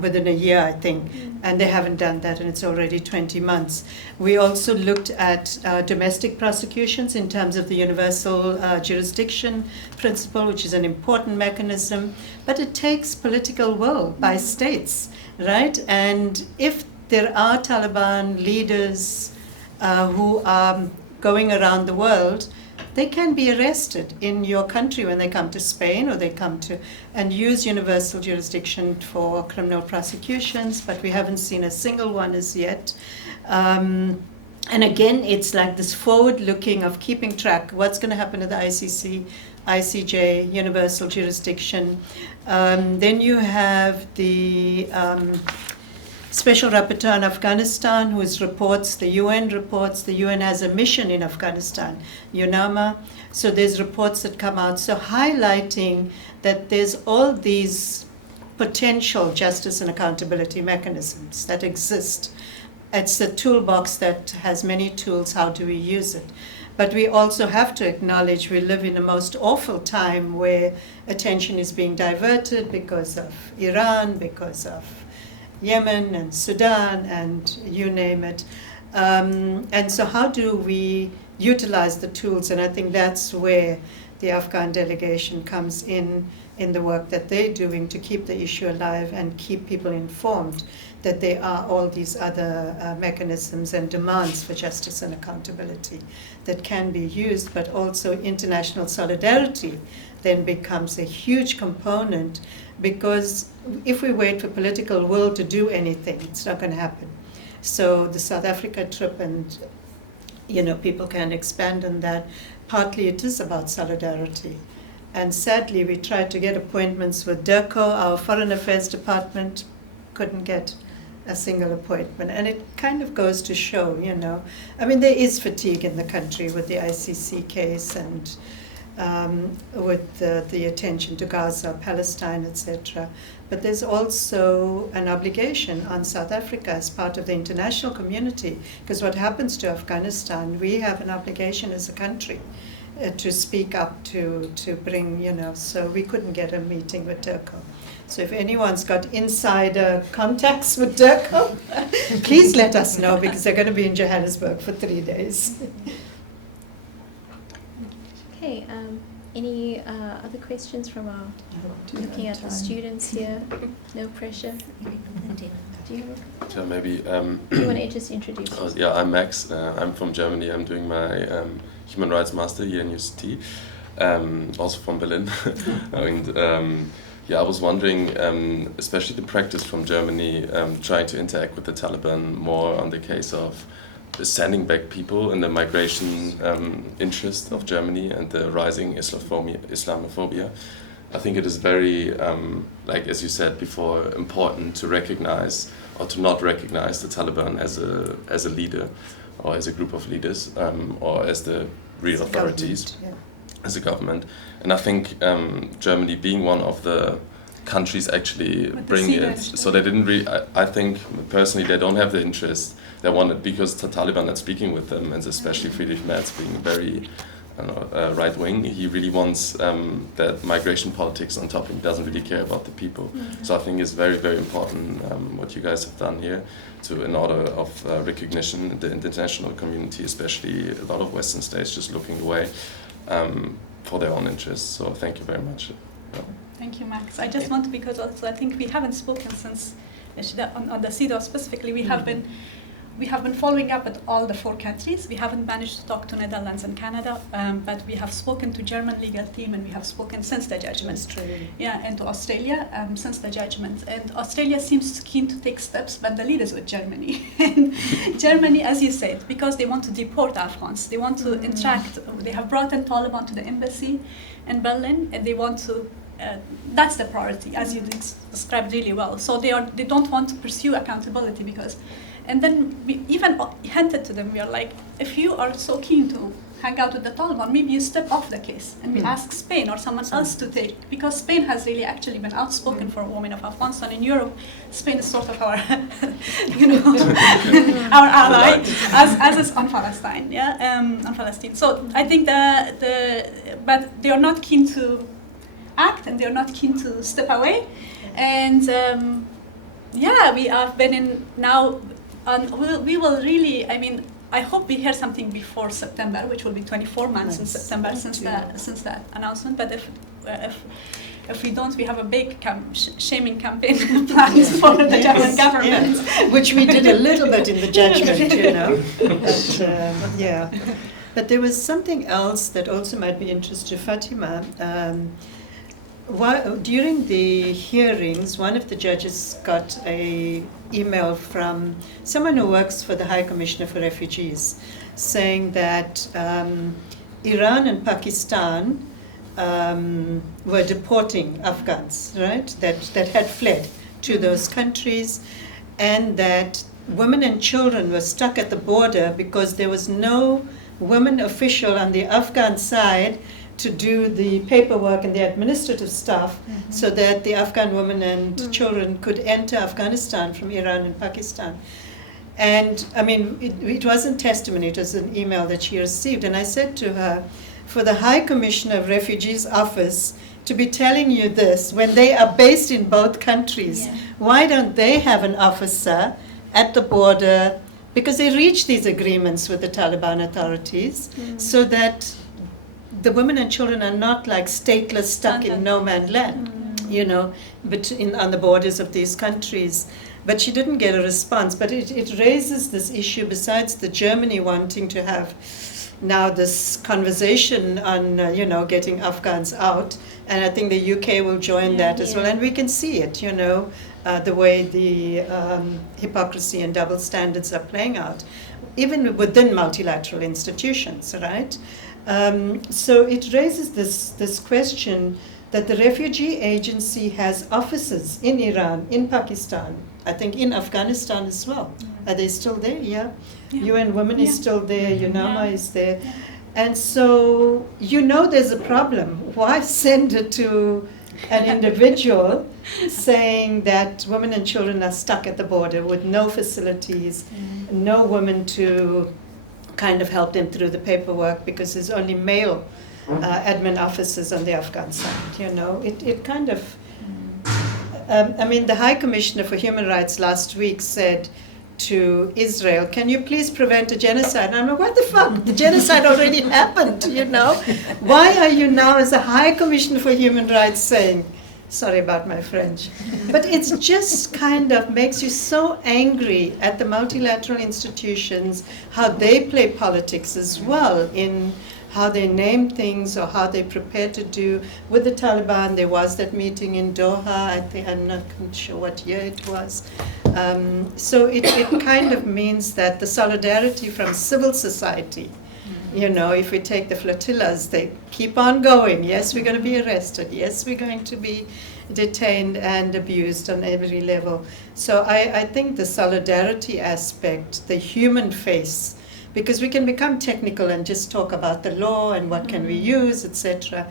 within a year, I think. And they haven't done that, and it's already 20 months. We also looked at domestic prosecutions in terms of the universal jurisdiction principle, which is an important mechanism, but it takes political will by states, right? And if there are Taliban leaders who are going around the world, they can be arrested in your country when they come to Spain, or they come to and use universal jurisdiction for criminal prosecutions, but we haven't seen a single one as yet. And again, it's like this forward-looking of keeping track, what's going to happen to the ICC, ICJ, universal jurisdiction. Then you have the Special Rapporteur in Afghanistan, who reports, the UN reports, the UN has a mission in Afghanistan, UNAMA, so there's reports that come out, so highlighting that there's all these potential justice and accountability mechanisms that exist. It's a toolbox that has many tools, how do we use it? But we also have to acknowledge we live in a most awful time where attention is being diverted because of Iran, because of Yemen and Sudan and you name it. And so how do we utilize the tools? And I think that's where the Afghan delegation comes in the work that they're doing to keep the issue alive and keep people informed that there are all these other mechanisms and demands for justice and accountability that can be used, but also international solidarity then becomes a huge component, because if we wait for political will to do anything, it's not going to happen. So the South Africa trip, and people can expand on that, partly it is about solidarity. And sadly, we tried to get appointments with DIRCO, our Foreign Affairs Department, couldn't get a single appointment. And it kind of goes to show, I mean, there is fatigue in the country with the ICC case and with the attention to Gaza, Palestine, etc. But there's also an obligation on South Africa as part of the international community, because what happens to Afghanistan, we have an obligation as a country to speak up, to bring, so we couldn't get a meeting with DIRCO. So if anyone's got insider contacts with DIRCO, please let us know, because they're going to be in Johannesburg for 3 days. Okay, any other questions from our, looking at the students here? No pressure. Do you So maybe. Do you want to just introduce yourself? Yeah, I'm Max. I'm from Germany. I'm doing my Human Rights Master here in UCT, also from Berlin. And I was wondering, especially the practice from Germany, trying to interact with the Taliban more on the case of sending back people in the migration interest of Germany and the rising Islamophobia. I think it is very, like as you said before, important to recognize or to not recognize the Taliban as a leader or as a group of leaders or as the real authorities, as a government. And I think Germany being one of the countries actually bring it. So they didn't really, I think personally they don't have the interest. They wanted, because the Taliban are speaking with them, and especially Friedrich Merz being very right wing, he really wants that migration politics on top. He doesn't really care about the people. So I think it's very, very important what you guys have done here in order of recognition in the international community, especially a lot of Western states just looking away for their own interests. So thank you very much. Thank you, Max. I just want to, because also I think we haven't spoken since on the CEDAW specifically. We have been following up with all the 4 countries. We haven't managed to talk to Netherlands and Canada, but we have spoken to German legal team, and we have spoken since the judgment. Australia. Yeah, and to Australia since the judgment. And Australia seems keen to take steps, but the lead is with Germany. And Germany, as you said, because they want to deport Afghans, they want to interact. They have brought in Taliban to the embassy in Berlin, and they want to. That's the priority, as you described really well. So they don't want to pursue accountability because. And then we even hinted to them, we are like, if you are so keen to hang out with the Taliban, maybe you step off the case and we ask Spain or someone else to take, because Spain has really actually been outspoken for women of Afghanistan. In Europe, Spain is sort of our, our ally, as is on Palestine, on Palestine. So I think but they are not keen to act and they are not keen to step away. And we have been in now. We will really, I hope we hear something before September, which will be 24 months in September since that announcement. But if we don't, we have a big shaming campaign planned for the German government. Yeah. Which we did a little bit in the judgment, But, but there was something else that also might be interesting to Fatima. During the hearings, one of the judges got an email from someone who works for the High Commissioner for Refugees saying that Iran and Pakistan were deporting Afghans, right, that had fled to those countries, and that women and children were stuck at the border because there was no women official on the Afghan side to do the paperwork and the administrative stuff so that the Afghan women and children could enter Afghanistan from Iran and Pakistan. And it wasn't testimony, it was an email that she received. And I said to her, for the High Commissioner of Refugees office to be telling you this when they are based in both countries, why don't they have an officer at the border? Because they reached these agreements with the Taliban authorities so that the women and children are not like stateless, stuck in no man's land, but on the borders of these countries. But she didn't get a response. But it raises this issue, besides the Germany wanting to have now this conversation on, getting Afghans out. And I think the UK will join that as well. And we can see it, the way the hypocrisy and double standards are playing out, even within multilateral institutions, right? So it raises this question that the refugee agency has offices in Iran, in Pakistan, I think in Afghanistan as well. Are they still there? Yeah. UN Women is still there, UNAMA is there. And so there's a problem. Why send it to an individual saying that women and children are stuck at the border with no facilities, no women to kind of help them through the paperwork because there's only male admin officers on the Afghan side, It kind of, the High Commissioner for Human Rights last week said to Israel, can you please prevent a genocide? And I'm like, what the fuck? The genocide already happened, Why are you now, as a High Commissioner for Human Rights, saying, sorry about my French, but it's just kind of makes you so angry at the multilateral institutions, how they play politics as well in how they name things or how they prepare to do. With the Taliban, there was that meeting in Doha. I think, I'm not sure what year it was. So it kind of means that the solidarity from civil society, you know, if we take the flotillas, they keep on going. Yes, we're going to be arrested. Yes, we're going to be detained and abused on every level. So I think the solidarity aspect, the human face, because we can become technical and just talk about the law and what can we use, etc.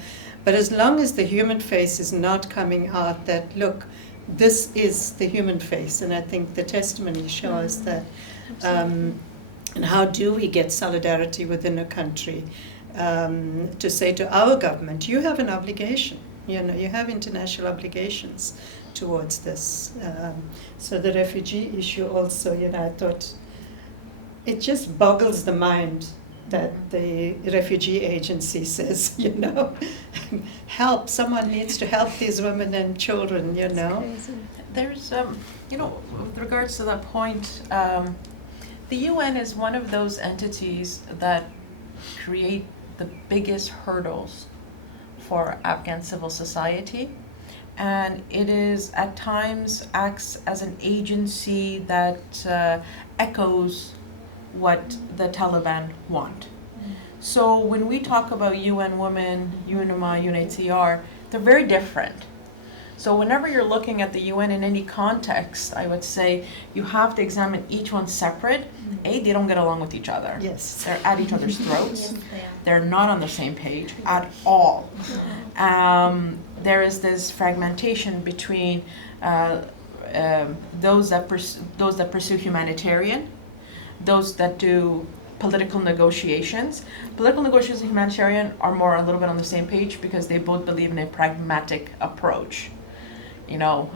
But as long as the human face is not coming out that, look, this is the human face, and I think the testimony shows that. And how do we get solidarity within a country to say to our government, you have an obligation, you know, you have international obligations towards this. So the refugee issue also, you know, I thought it just boggles the mind that the refugee agency says, you know, help, someone needs to help these women and children, you know. There's, you know, with regards to that point, the UN is one of those entities that create the biggest hurdles for Afghan civil society, and it is at times acts as an agency that echoes what the Taliban want. So when we talk about UN Women, UNIMA, UNHCR, they're very different. So whenever you're looking at the UN in any context, I would say you have to examine each one separate. A, they don't get along with each other. Yes. They're at each other's throats. Yes, they are. They're not on the same page at all. There is this fragmentation between those that pursue humanitarian, those that do political negotiations. Political negotiations and humanitarian are more a little bit on the same page because they both believe in a pragmatic approach. You know,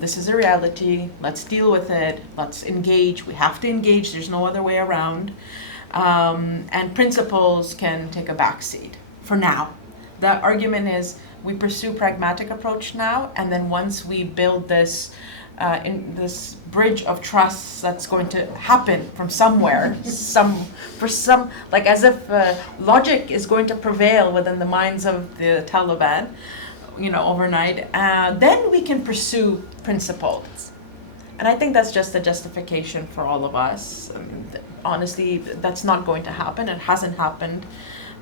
this is a reality, let's deal with it, let's engage, we have to engage, there's no other way around. And principles can take a backseat for now. The argument is we pursue pragmatic approach now, and then once we build this in this bridge of trust that's going to happen from somewhere, like as if logic is going to prevail within the minds of the Taliban, you know, overnight, then we can pursue principles. And I think that's just a justification for all of us. Honestly, that's not going to happen. It hasn't happened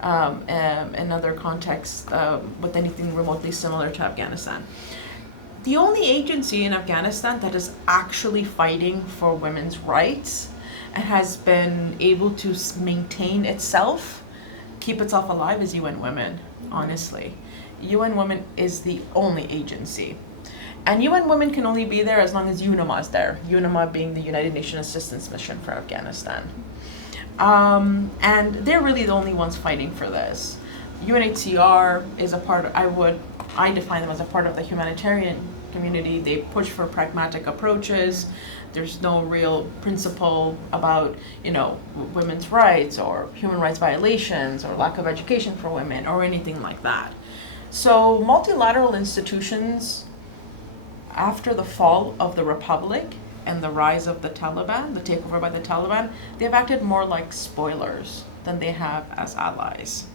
in other contexts with anything remotely similar to Afghanistan. The only agency in Afghanistan that is actually fighting for women's rights and has been able to maintain itself, keep itself alive, is UN Women, honestly. UN Women is the only agency. And UN Women can only be there as long as UNIMA is there, UNIMA being the United Nations Assistance Mission for Afghanistan. And they're really the only ones fighting for this. UNHCR is a part of, I define them as a part of the humanitarian community. They push for pragmatic approaches. There's no real principle about, you know, women's rights or human rights violations or lack of education for women or anything like that. So multilateral institutions, after the fall of the Republic and the rise of the Taliban, the takeover by the Taliban, they've acted more like spoilers than they have as allies.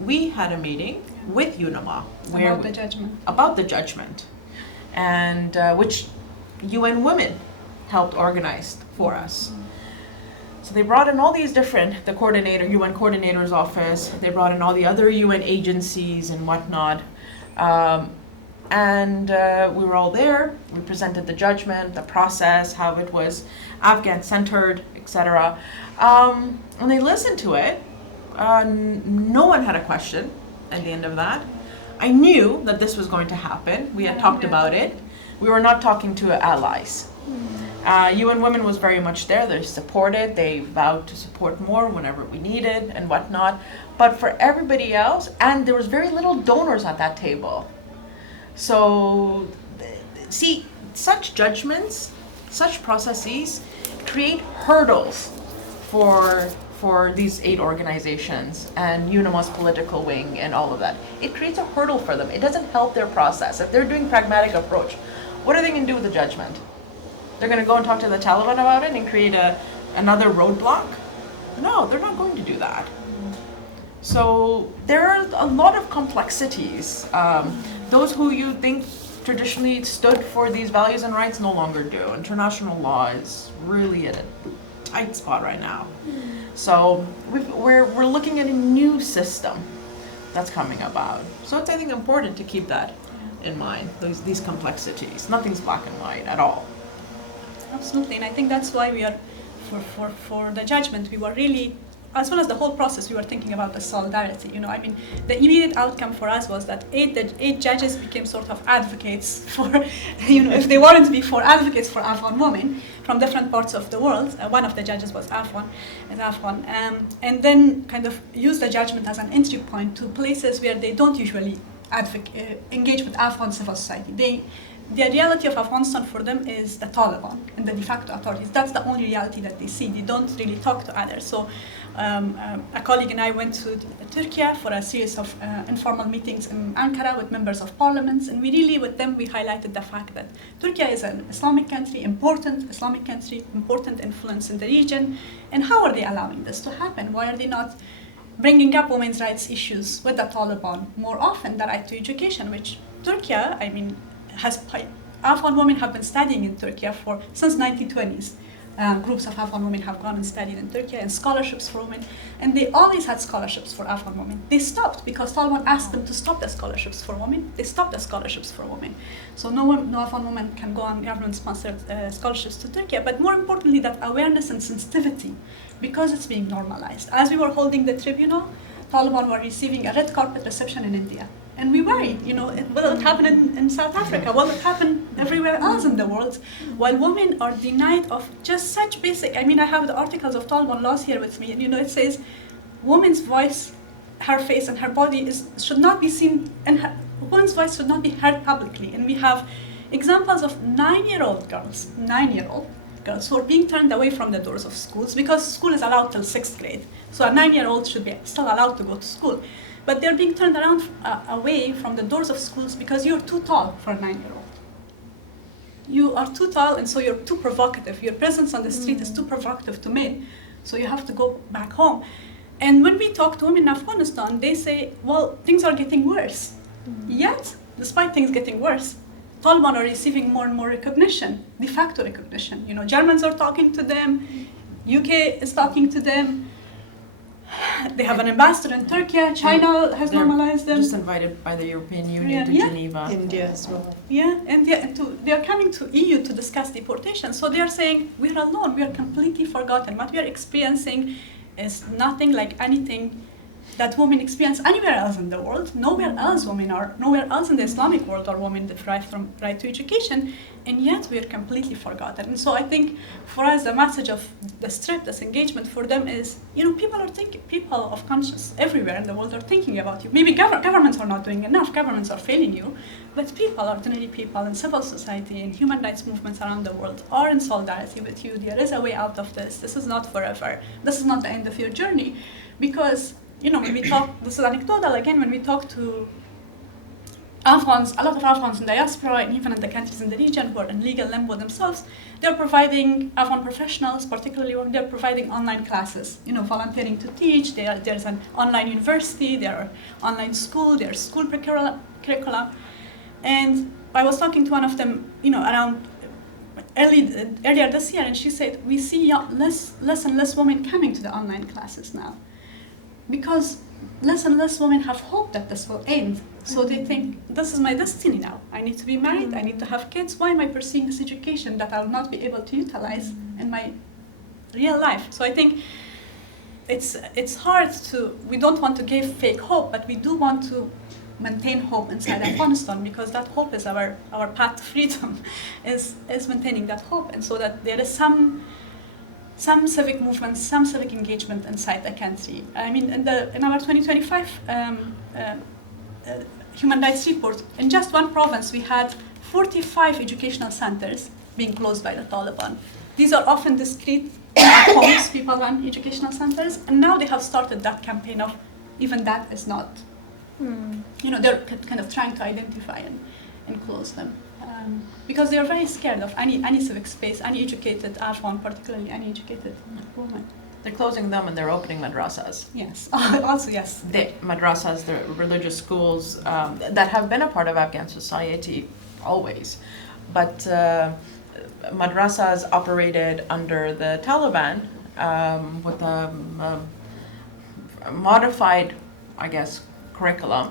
We had a meeting with UNIMA about the judgment, and which UN Women helped organize for us. So they brought in all these different, the coordinator, UN coordinator's office, they brought in all the other UN agencies and whatnot. And we were all there. We presented the judgment, the process, how it was Afghan-centered, etc. And they listened to it. No one had a question at the end of that. I knew that this was going to happen. We had talked about it. We were not talking to allies. UN Women was very much there. They supported. They vowed to support more whenever we needed and whatnot. But for everybody else, and there was very little donors at that table. So, see, such judgments, such processes create hurdles for these 8 organizations and UNIMA's political wing and all of that. It creates a hurdle for them. It doesn't help their process. If they're doing pragmatic approach, what are they going to do with the judgment? They're going to go and talk to the Taliban about it and create another roadblock? No, they're not going to do that. So there are a lot of complexities. Those who you think traditionally stood for these values and rights no longer do. International law is really at a tight spot right now. So we're looking at a new system that's coming about. So it's, I think, important to keep that in mind, these complexities. Nothing's black and white at all. Absolutely, and I think that's why we are, for the judgment, we were really, as well as the whole process, we were thinking about the solidarity. You know, I mean, the immediate outcome for us was that eight judges became sort of advocates for, you know, if they wanted to be advocates for Afghan women from different parts of the world. One of the judges was Afghan, and then kind of use the judgment as an entry point to places where they don't usually engage with Afghan civil society. The reality of Afghanistan for them is the Taliban and the de facto authorities. That's the only reality that they see. They don't really talk to others. So a colleague and I went to Turkey for a series of informal meetings in Ankara with members of parliaments, and with them, we highlighted the fact that Turkey is an Islamic country, important Islamic country, important influence in the region, and how are they allowing this to happen? Why are they not bringing up women's rights issues with the Taliban more often, the right to education, which Turkey, I mean, Afghan women have been studying in Turkey since 1920s. Groups of Afghan women have gone and studied in Turkey, and scholarships for women, and they always had scholarships for Afghan women. They stopped because Taliban asked them to stop the scholarships for women. They stopped the scholarships for women. So no Afghan woman can go on government-sponsored scholarships to Turkey, but more importantly, that awareness and sensitivity, because it's being normalized. As we were holding the tribunal, Taliban were receiving a red carpet reception in India. And we worried, you know, will it happen in South Africa? Will it happen everywhere else in the world? While women are denied of just such basic, I mean, I have the articles of Taliban laws here with me, and you know, it says, woman's voice, her face and her body should not be seen, and woman's voice should not be heard publicly. And we have examples of 9-year-old girls who are being turned away from the doors of schools because school is allowed till 6th grade. So a 9-year-old should be still allowed to go to school. But they're being turned away from the doors of schools because you're too tall for a 9-year-old. You are too tall, and so you're too provocative. Your presence on the street is too provocative to men, so you have to go back home. And when we talk to women in Afghanistan, they say, well, things are getting worse. Yet, despite things getting worse, Taliban are receiving more and more recognition, de facto recognition. You know, Germans are talking to them, UK is talking to them. They have an ambassador in Turkey. China has normalized them. Just invited by the European Union to Geneva. India as well. Yeah, and they are coming to EU to discuss deportation. So they are saying, we're alone, we are completely forgotten. What we are experiencing is nothing like anything that women experience anywhere else in the world. Nowhere else in the Islamic world are women deprived from right to education, and yet we are completely forgotten. And so I think for us, the message of the strip, this engagement for them is, you know, people of conscience everywhere in the world are thinking about you. Maybe governments are not doing enough, governments are failing you, but ordinary people in civil society and human rights movements around the world are in solidarity with you. There is a way out of this. This is not forever. This is not the end of your journey, because you know, when we talk, this is anecdotal again, when we talk to Afghans, a lot of Afghans in diaspora and even in the countries in the region who are in legal limbo themselves, they're providing, Afghan professionals particularly, they're providing online classes, you know, volunteering to teach. There's an online university, there are online school, there's school curricula. And I was talking to one of them, you know, around earlier this year, and she said, we see less and less women coming to the online classes now, because less and less women have hope that this will end. So they think, this is my destiny now. I need to be married, I need to have kids. Why am I pursuing this education that I'll not be able to utilize in my real life? So I think it's hard we don't want to give fake hope, but we do want to maintain hope inside Afghanistan, because that hope is our path to freedom, is maintaining that hope. And so that there is some civic movement, some civic engagement inside the country. I mean, in our 2025 human rights report, in just one province, we had 45 educational centers being closed by the Taliban. These are often discrete homes, people run educational centers, and now they have started that campaign of even that is not, you know, they're kind of trying to identify and close them. Because they are very scared of any civic space, any educated Afghan, particularly any educated woman. They're closing them and they're opening madrasas. Yes. Also, yes. The madrasas, the religious schools that have been a part of Afghan society always. But madrasas operated under the Taliban with a modified, I guess, curriculum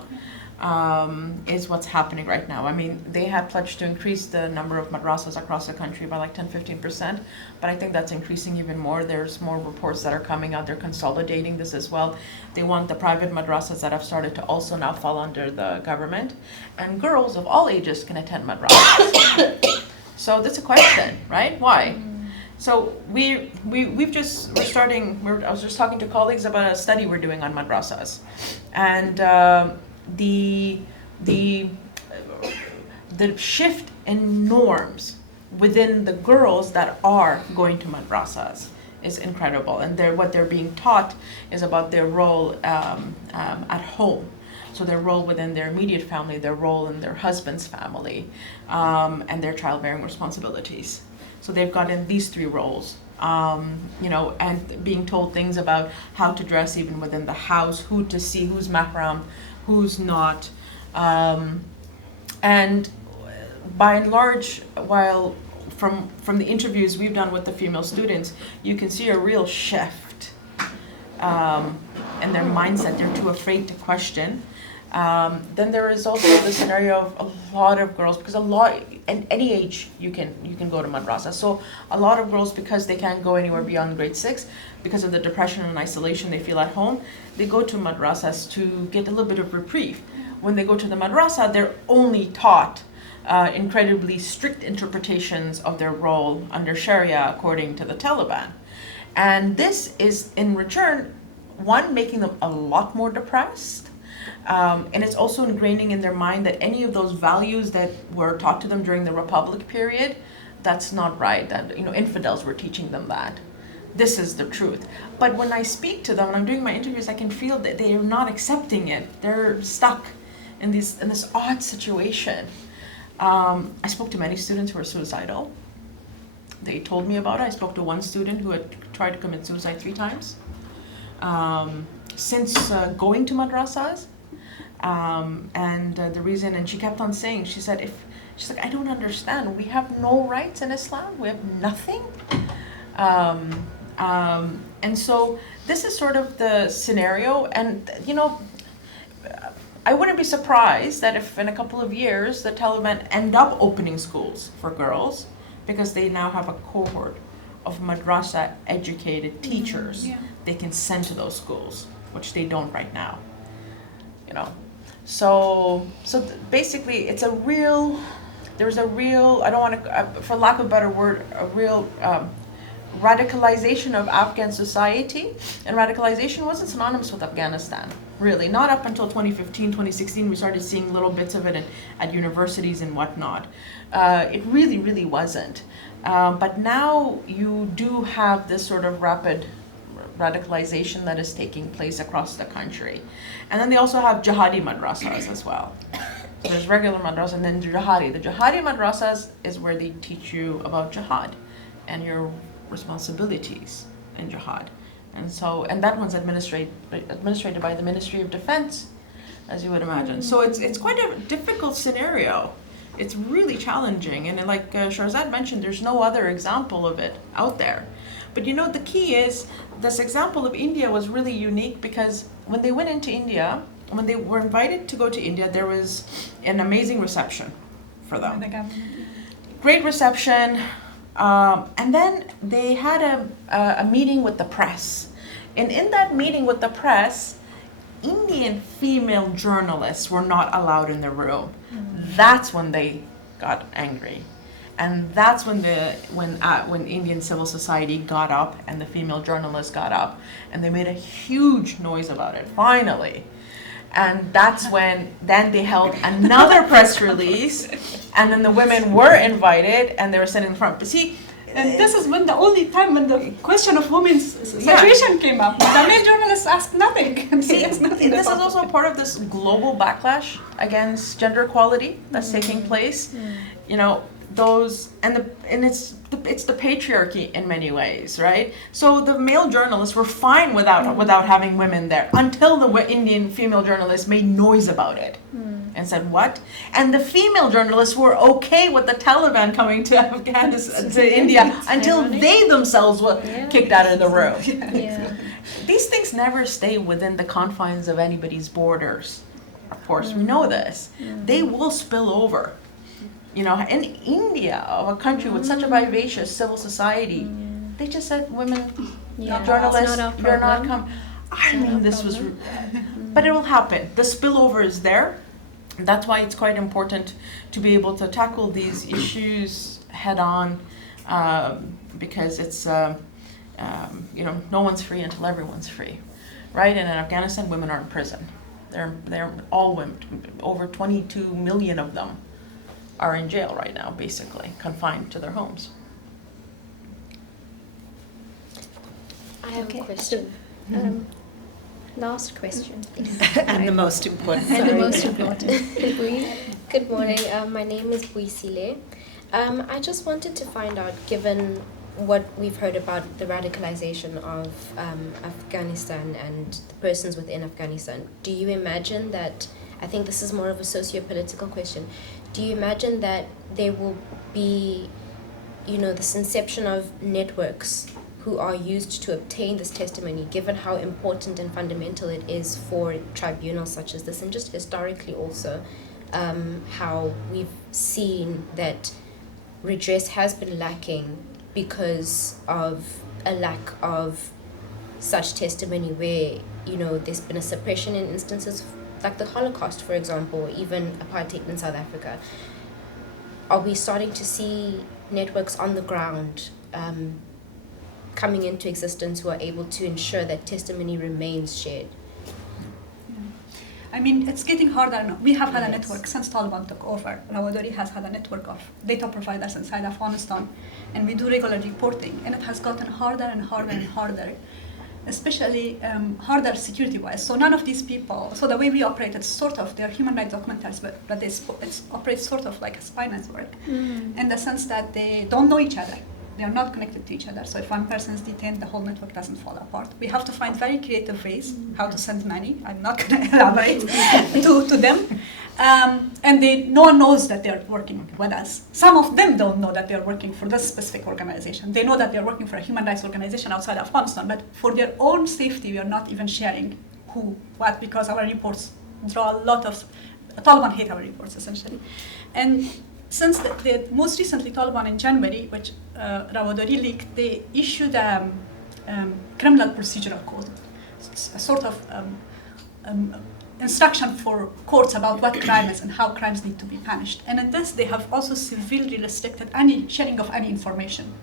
is what's happening right now. I mean, they had pledged to increase the number of madrasas across the country by like 10-15%, but I think that's increasing even more. There's more reports that are coming out. They're consolidating this as well. They want the private madrasas that have started to also now fall under the government, and girls of all ages can attend madrasas. So that's a question, right? Why? So I was just talking to colleagues about a study we're doing on madrasas, and the shift in norms within the girls that are going to madrasas is incredible, and what they're being taught is about their role at home. So their role within their immediate family, their role in their husband's family, and their childbearing responsibilities. So they've gotten these 3 roles, and being told things about how to dress even within the house, who to see, who's mahram, who's not. And by and large, while from the interviews we've done with the female students, you can see a real shift in their mindset. They're too afraid to question. Then there is also the scenario of a lot of girls, because at any age you can go to madrasa. So a lot of girls, because they can't go anywhere beyond grade 6, because of the depression and isolation they feel at home, they go to madrasas to get a little bit of reprieve. When they go to the madrasa, they're only taught incredibly strict interpretations of their role under Sharia according to the Taliban. And this is, in return, one, making them a lot more depressed, and it's also ingraining in their mind that any of those values that were taught to them during the Republic period, that's not right, that infidels were teaching them that. This is the truth. But when I speak to them, when I'm doing my interviews, I can feel that they are not accepting it. They're stuck in this odd situation. I spoke to many students who are suicidal. They told me about it. I spoke to one student who had tried to commit suicide 3 times since going to madrasas. And the reason, and she kept on saying, she's like, I don't understand. We have no rights in Islam. We have nothing. And so this is sort of the scenario. And, I wouldn't be surprised that if in a couple of years the Taliban end up opening schools for girls, because they now have a cohort of madrasa educated teachers they can send to those schools, which they don't right now. So basically there's a real, I don't want to, for lack of a better word, a real radicalization of Afghan society, and radicalization wasn't synonymous with Afghanistan, really. Not up until 2015, 2016, we started seeing little bits of it at universities and whatnot. It really, really wasn't. But now you do have this sort of rapid radicalization that is taking place across the country. And then they also have jihadi madrasas as well. So there's regular madrasas and then jihadi. The jihadi madrasas is where they teach you about jihad and your responsibilities in jihad. And that one's administrated by the Ministry of Defense, as you would imagine. So it's quite a difficult scenario. It's really challenging, and like Shahrzad mentioned, there's no other example of it out there. But the key is, this example of India was really unique, because when they went into India, when they were invited to go to India, there was an amazing reception for them. Great reception. And then they had a meeting with the press. And in that meeting with the press, Indian female journalists were not allowed in the room. That's when they got angry. And that's when Indian civil society got up and the female journalists got up, and they made a huge noise about it, finally. And that's when then they held another press release, and then the women were invited and they were sitting in front. But see, and this is when the only time when the question of women's situation came up. The male journalists asked nothing. See, this is also part of this global backlash against gender equality that's taking place. those, and it's the patriarchy in many ways, right? So the male journalists were fine without having women there until the Indian female journalists made noise about it and said what? And the female journalists were okay with the Taliban coming to Afghanistan, to India, until they themselves were kicked out of the room. Yeah. These things never stay within the confines of anybody's borders. Of course, we know this. They will spill over. You know, in India, a country with such a vivacious civil society, they just said, women, journalists, you're not coming. I mean, this was, but it will happen. The spillover is there. That's why it's quite important to be able to tackle these issues head on, because it's, you know, no one's free until everyone's free, right? And in Afghanistan, women are in prison. They're all women. Over 22 million of them are in jail right now, basically, confined to their homes. I have Okay, a question. Last question, please. And the most important. And the most important. Good morning. My name is Buisile. I just wanted to find out, given what we've heard about the radicalization of Afghanistan and the persons within Afghanistan, do you imagine that, I think this is more of a socio-political question, do you imagine that there will be, you know, this inception of networks who are used to obtain this testimony, given how important and fundamental it is for tribunals such as this, and just historically also, how we've seen that redress has been lacking because of a lack of such testimony where, you know, there's been a suppression in instances like the Holocaust, for example, or even apartheid in South Africa. Are we starting to see networks on the ground coming into existence who are able to ensure that testimony remains shared? I mean, it's getting harder now. We have had a network since Taliban took over. Rawadori has had a network of data providers inside Afghanistan, and we do regular reporting, and it has gotten harder and harder and harder, especially harder security-wise. So none of these people, so the way we operate, it's sort of, they're human rights documenters, but it operates sort of like a spy network, in the sense that they don't know each other. They are not connected to each other. So if one person is detained, the whole network doesn't fall apart. We have to find very creative ways how to send money. I'm not going to elaborate to them. And no one knows that they're working with us. Some of them don't know that they're working for this specific organization. They know that they're working for a human rights organization outside Afghanistan, but for their own safety, we are not even sharing who, what, because our reports draw a lot of, Taliban hate our reports, essentially. And since the most recently Taliban in January, which Rawadori leaked, they issued a criminal procedural code, a sort of instruction for courts about what crime is and how crimes need to be punished. And in this, they have also severely restricted any sharing of any information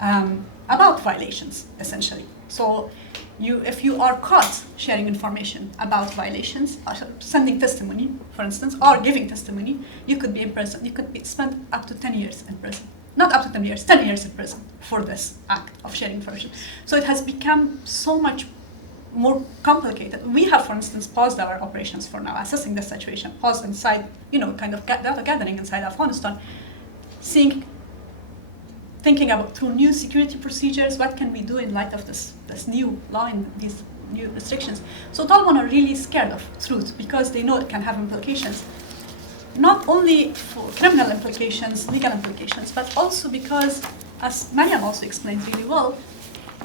about violations, essentially. So if you are caught sharing information about violations, sending testimony, for instance, or giving testimony, you could be in prison. You could spend up to 10 years in prison. Not up to 10 years, 10 years in prison for this act of sharing information. So it has become so much more complicated. We have, for instance, paused our operations for now, assessing the situation, paused inside, kind of data gathering inside Afghanistan, thinking about through new security procedures, what can we do in light of this new law and these new restrictions. So Taliban are really scared of truth because they know it can have implications, not only for criminal implications, legal implications, but also because, as Mariam also explained really well,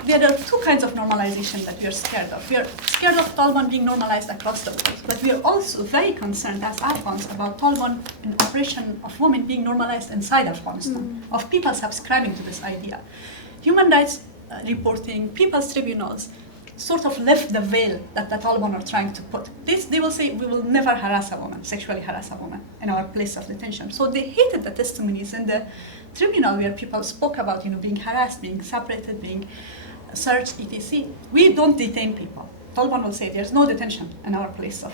there are two kinds of normalization that we are scared of. We are scared of Taliban being normalized across the world, but we are also very concerned as Afghans about Taliban and operation of women being normalized inside Afghanistan, of people subscribing to this idea. Human rights reporting, people's tribunals sort of lift the veil that the Taliban are trying to put. They will say, we will never harass a woman, sexually harass a woman in our place of detention. So they hated the testimonies in the tribunal where people spoke about being harassed, being separated, being searched, etc. We don't detain people. Taliban will say there's no detention in our place of,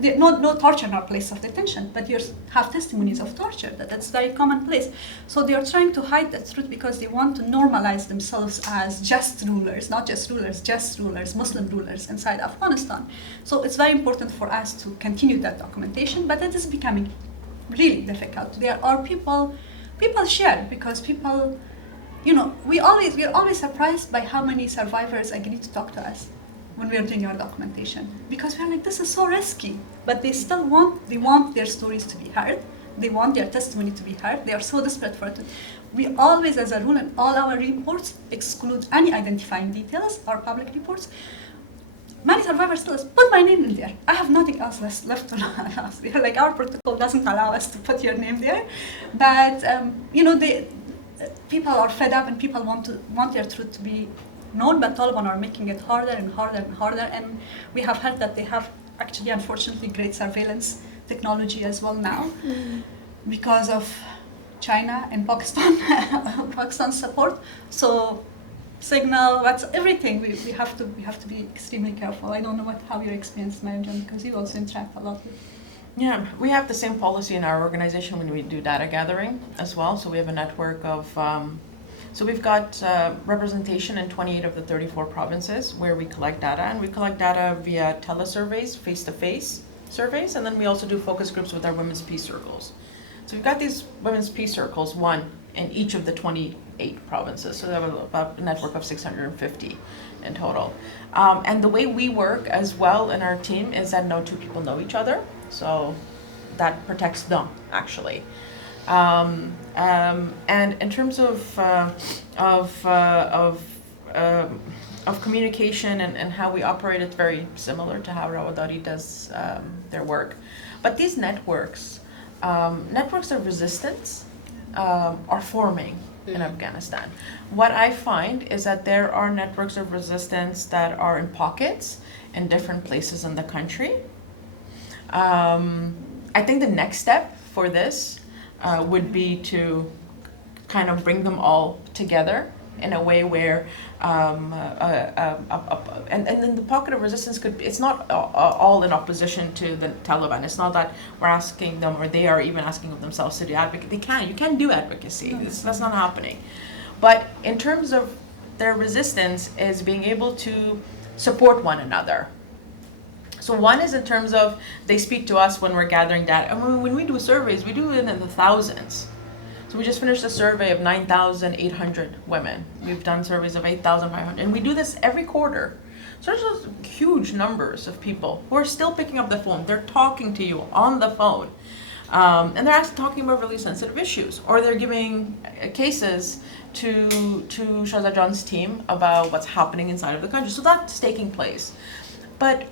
no torture in our place of detention, but you have testimonies of torture, that's very commonplace. So they are trying to hide the truth because they want to normalize themselves as just rulers, not just rulers, just rulers, Muslim rulers inside Afghanistan. So it's very important for us to continue that documentation, but it is becoming really difficult. There are people people share, because people, we're always surprised by how many survivors agree to talk to us when we're doing our documentation, because we're like, this is so risky, but they still want their stories to be heard, they want their testimony to be heard, they are so desperate for it. We always, as a rule, in all our reports, exclude any identifying details, our public reports. Many survivors tell us, put my name in there. I have nothing else left to ask. Like, our protocol doesn't allow us to put your name there. But, people are fed up and people want their truth to be known, but Taliban are making it harder and harder and harder. And we have heard that they have actually, unfortunately, great surveillance technology as well now because of China and Pakistan's support. So Signal, that's everything. We have to be extremely careful. I don't know how your experience, Marijan, because you also interact a lot with. Yeah, we have the same policy in our organization when we do data gathering as well. So we have a network of, so we've got representation in 28 of the 34 provinces where we collect data, and we collect data via telesurveys, face-to-face surveys, and then we also do focus groups with our women's peace circles. So we've got these women's peace circles, one in each of the 28 provinces. So we have about a network of 650 in total. And the way we work as well in our team is that no two people know each other. So that protects them, actually. And in terms of communication and how we operate, it's very similar to how Rawadari does their work. But these networks of resistance are forming in Afghanistan. What I find is that there are networks of resistance that are in pockets in different places in the country. I think the next step for this would be to kind of bring them all together in a way where, and then the pocket of resistance could be, it's not all in opposition to the Taliban. It's not that we're asking them, or they are even asking of themselves to do advocacy. You can do advocacy. That's not happening. But in terms of their resistance is being able to support one another. So one is in terms of they speak to us when we're gathering data. And when we do surveys, we do it in the thousands. So we just finished a survey of 9,800 women. We've done surveys of 8,500. And we do this every quarter. So there's just huge numbers of people who are still picking up the phone. They're talking to you on the phone. And they're talking about really sensitive issues. Or they're giving cases to Shahzad John's team about what's happening inside of the country. So that's taking place. But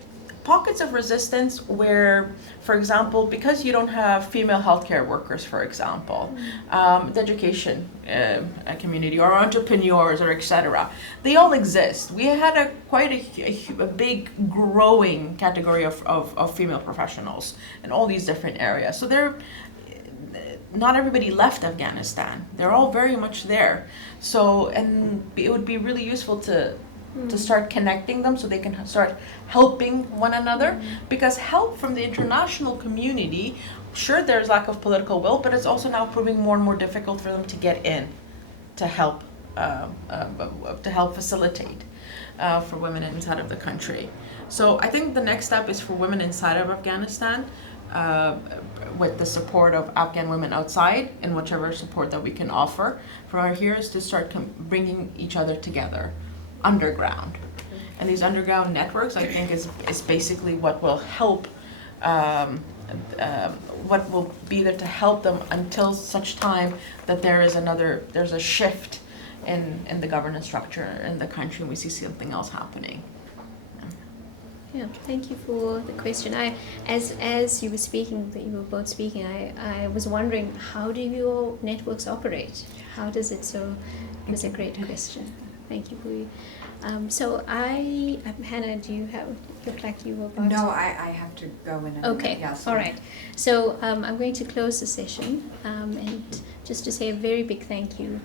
pockets of resistance where, for example, because you don't have female healthcare workers, for example, the education community or entrepreneurs or etc., they all exist. We had quite a big growing category of female professionals in all these different areas. So not everybody left Afghanistan. They're all very much there. So, and it would be really useful to start connecting them so they can start helping one another, because help from the international community, sure, there's lack of political will, but it's also now proving more and more difficult for them to get in to help facilitate for women inside of the country. So I think the next step is for women inside of Afghanistan, with the support of Afghan women outside and whichever support that we can offer from our here, is to start bringing each other together underground. And these underground networks, I think, is basically what will help, what will be there to help them until such time that there's a shift in the governance structure in the country and we see something else happening. Yeah, thank you for the question. As you were speaking, that you were both speaking, I was wondering, how do your networks operate? How does it? So it was a great question. Thank you, Bui. Hannah, do you look like you were about No, I have to go in a minute. Okay, Yes. all right. So I'm going to close the session and just to say a very big thank you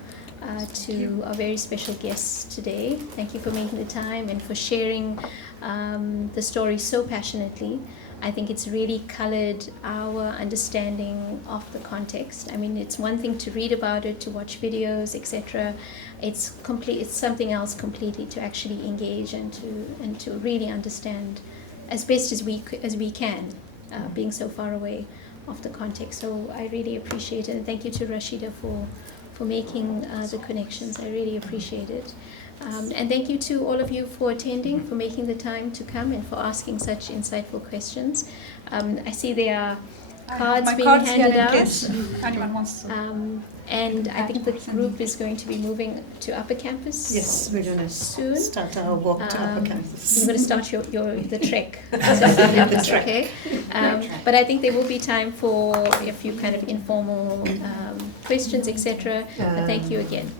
to our very special guests today. Thank you for making the time and for sharing the story so passionately. I think it's really colored our understanding of the context. I mean, it's one thing to read about it, to watch videos, etc. It's something else completely to actually engage and to really understand as best as we can, being so far away, of the context. So I really appreciate it, and thank you to Rashida for making the connections. I really appreciate it. And thank you to all of you for attending, for making the time to come, and for asking such insightful questions. I see there are cards My being cards handed here in out. case anyone wants to. And I think the group is going to be moving to Upper Campus. Yes, we're going to soon. start our walk to Upper You're Campus. going to start the trek. The trek. Okay. But I think there will be time for a few kind of informal questions, etc. But thank you again.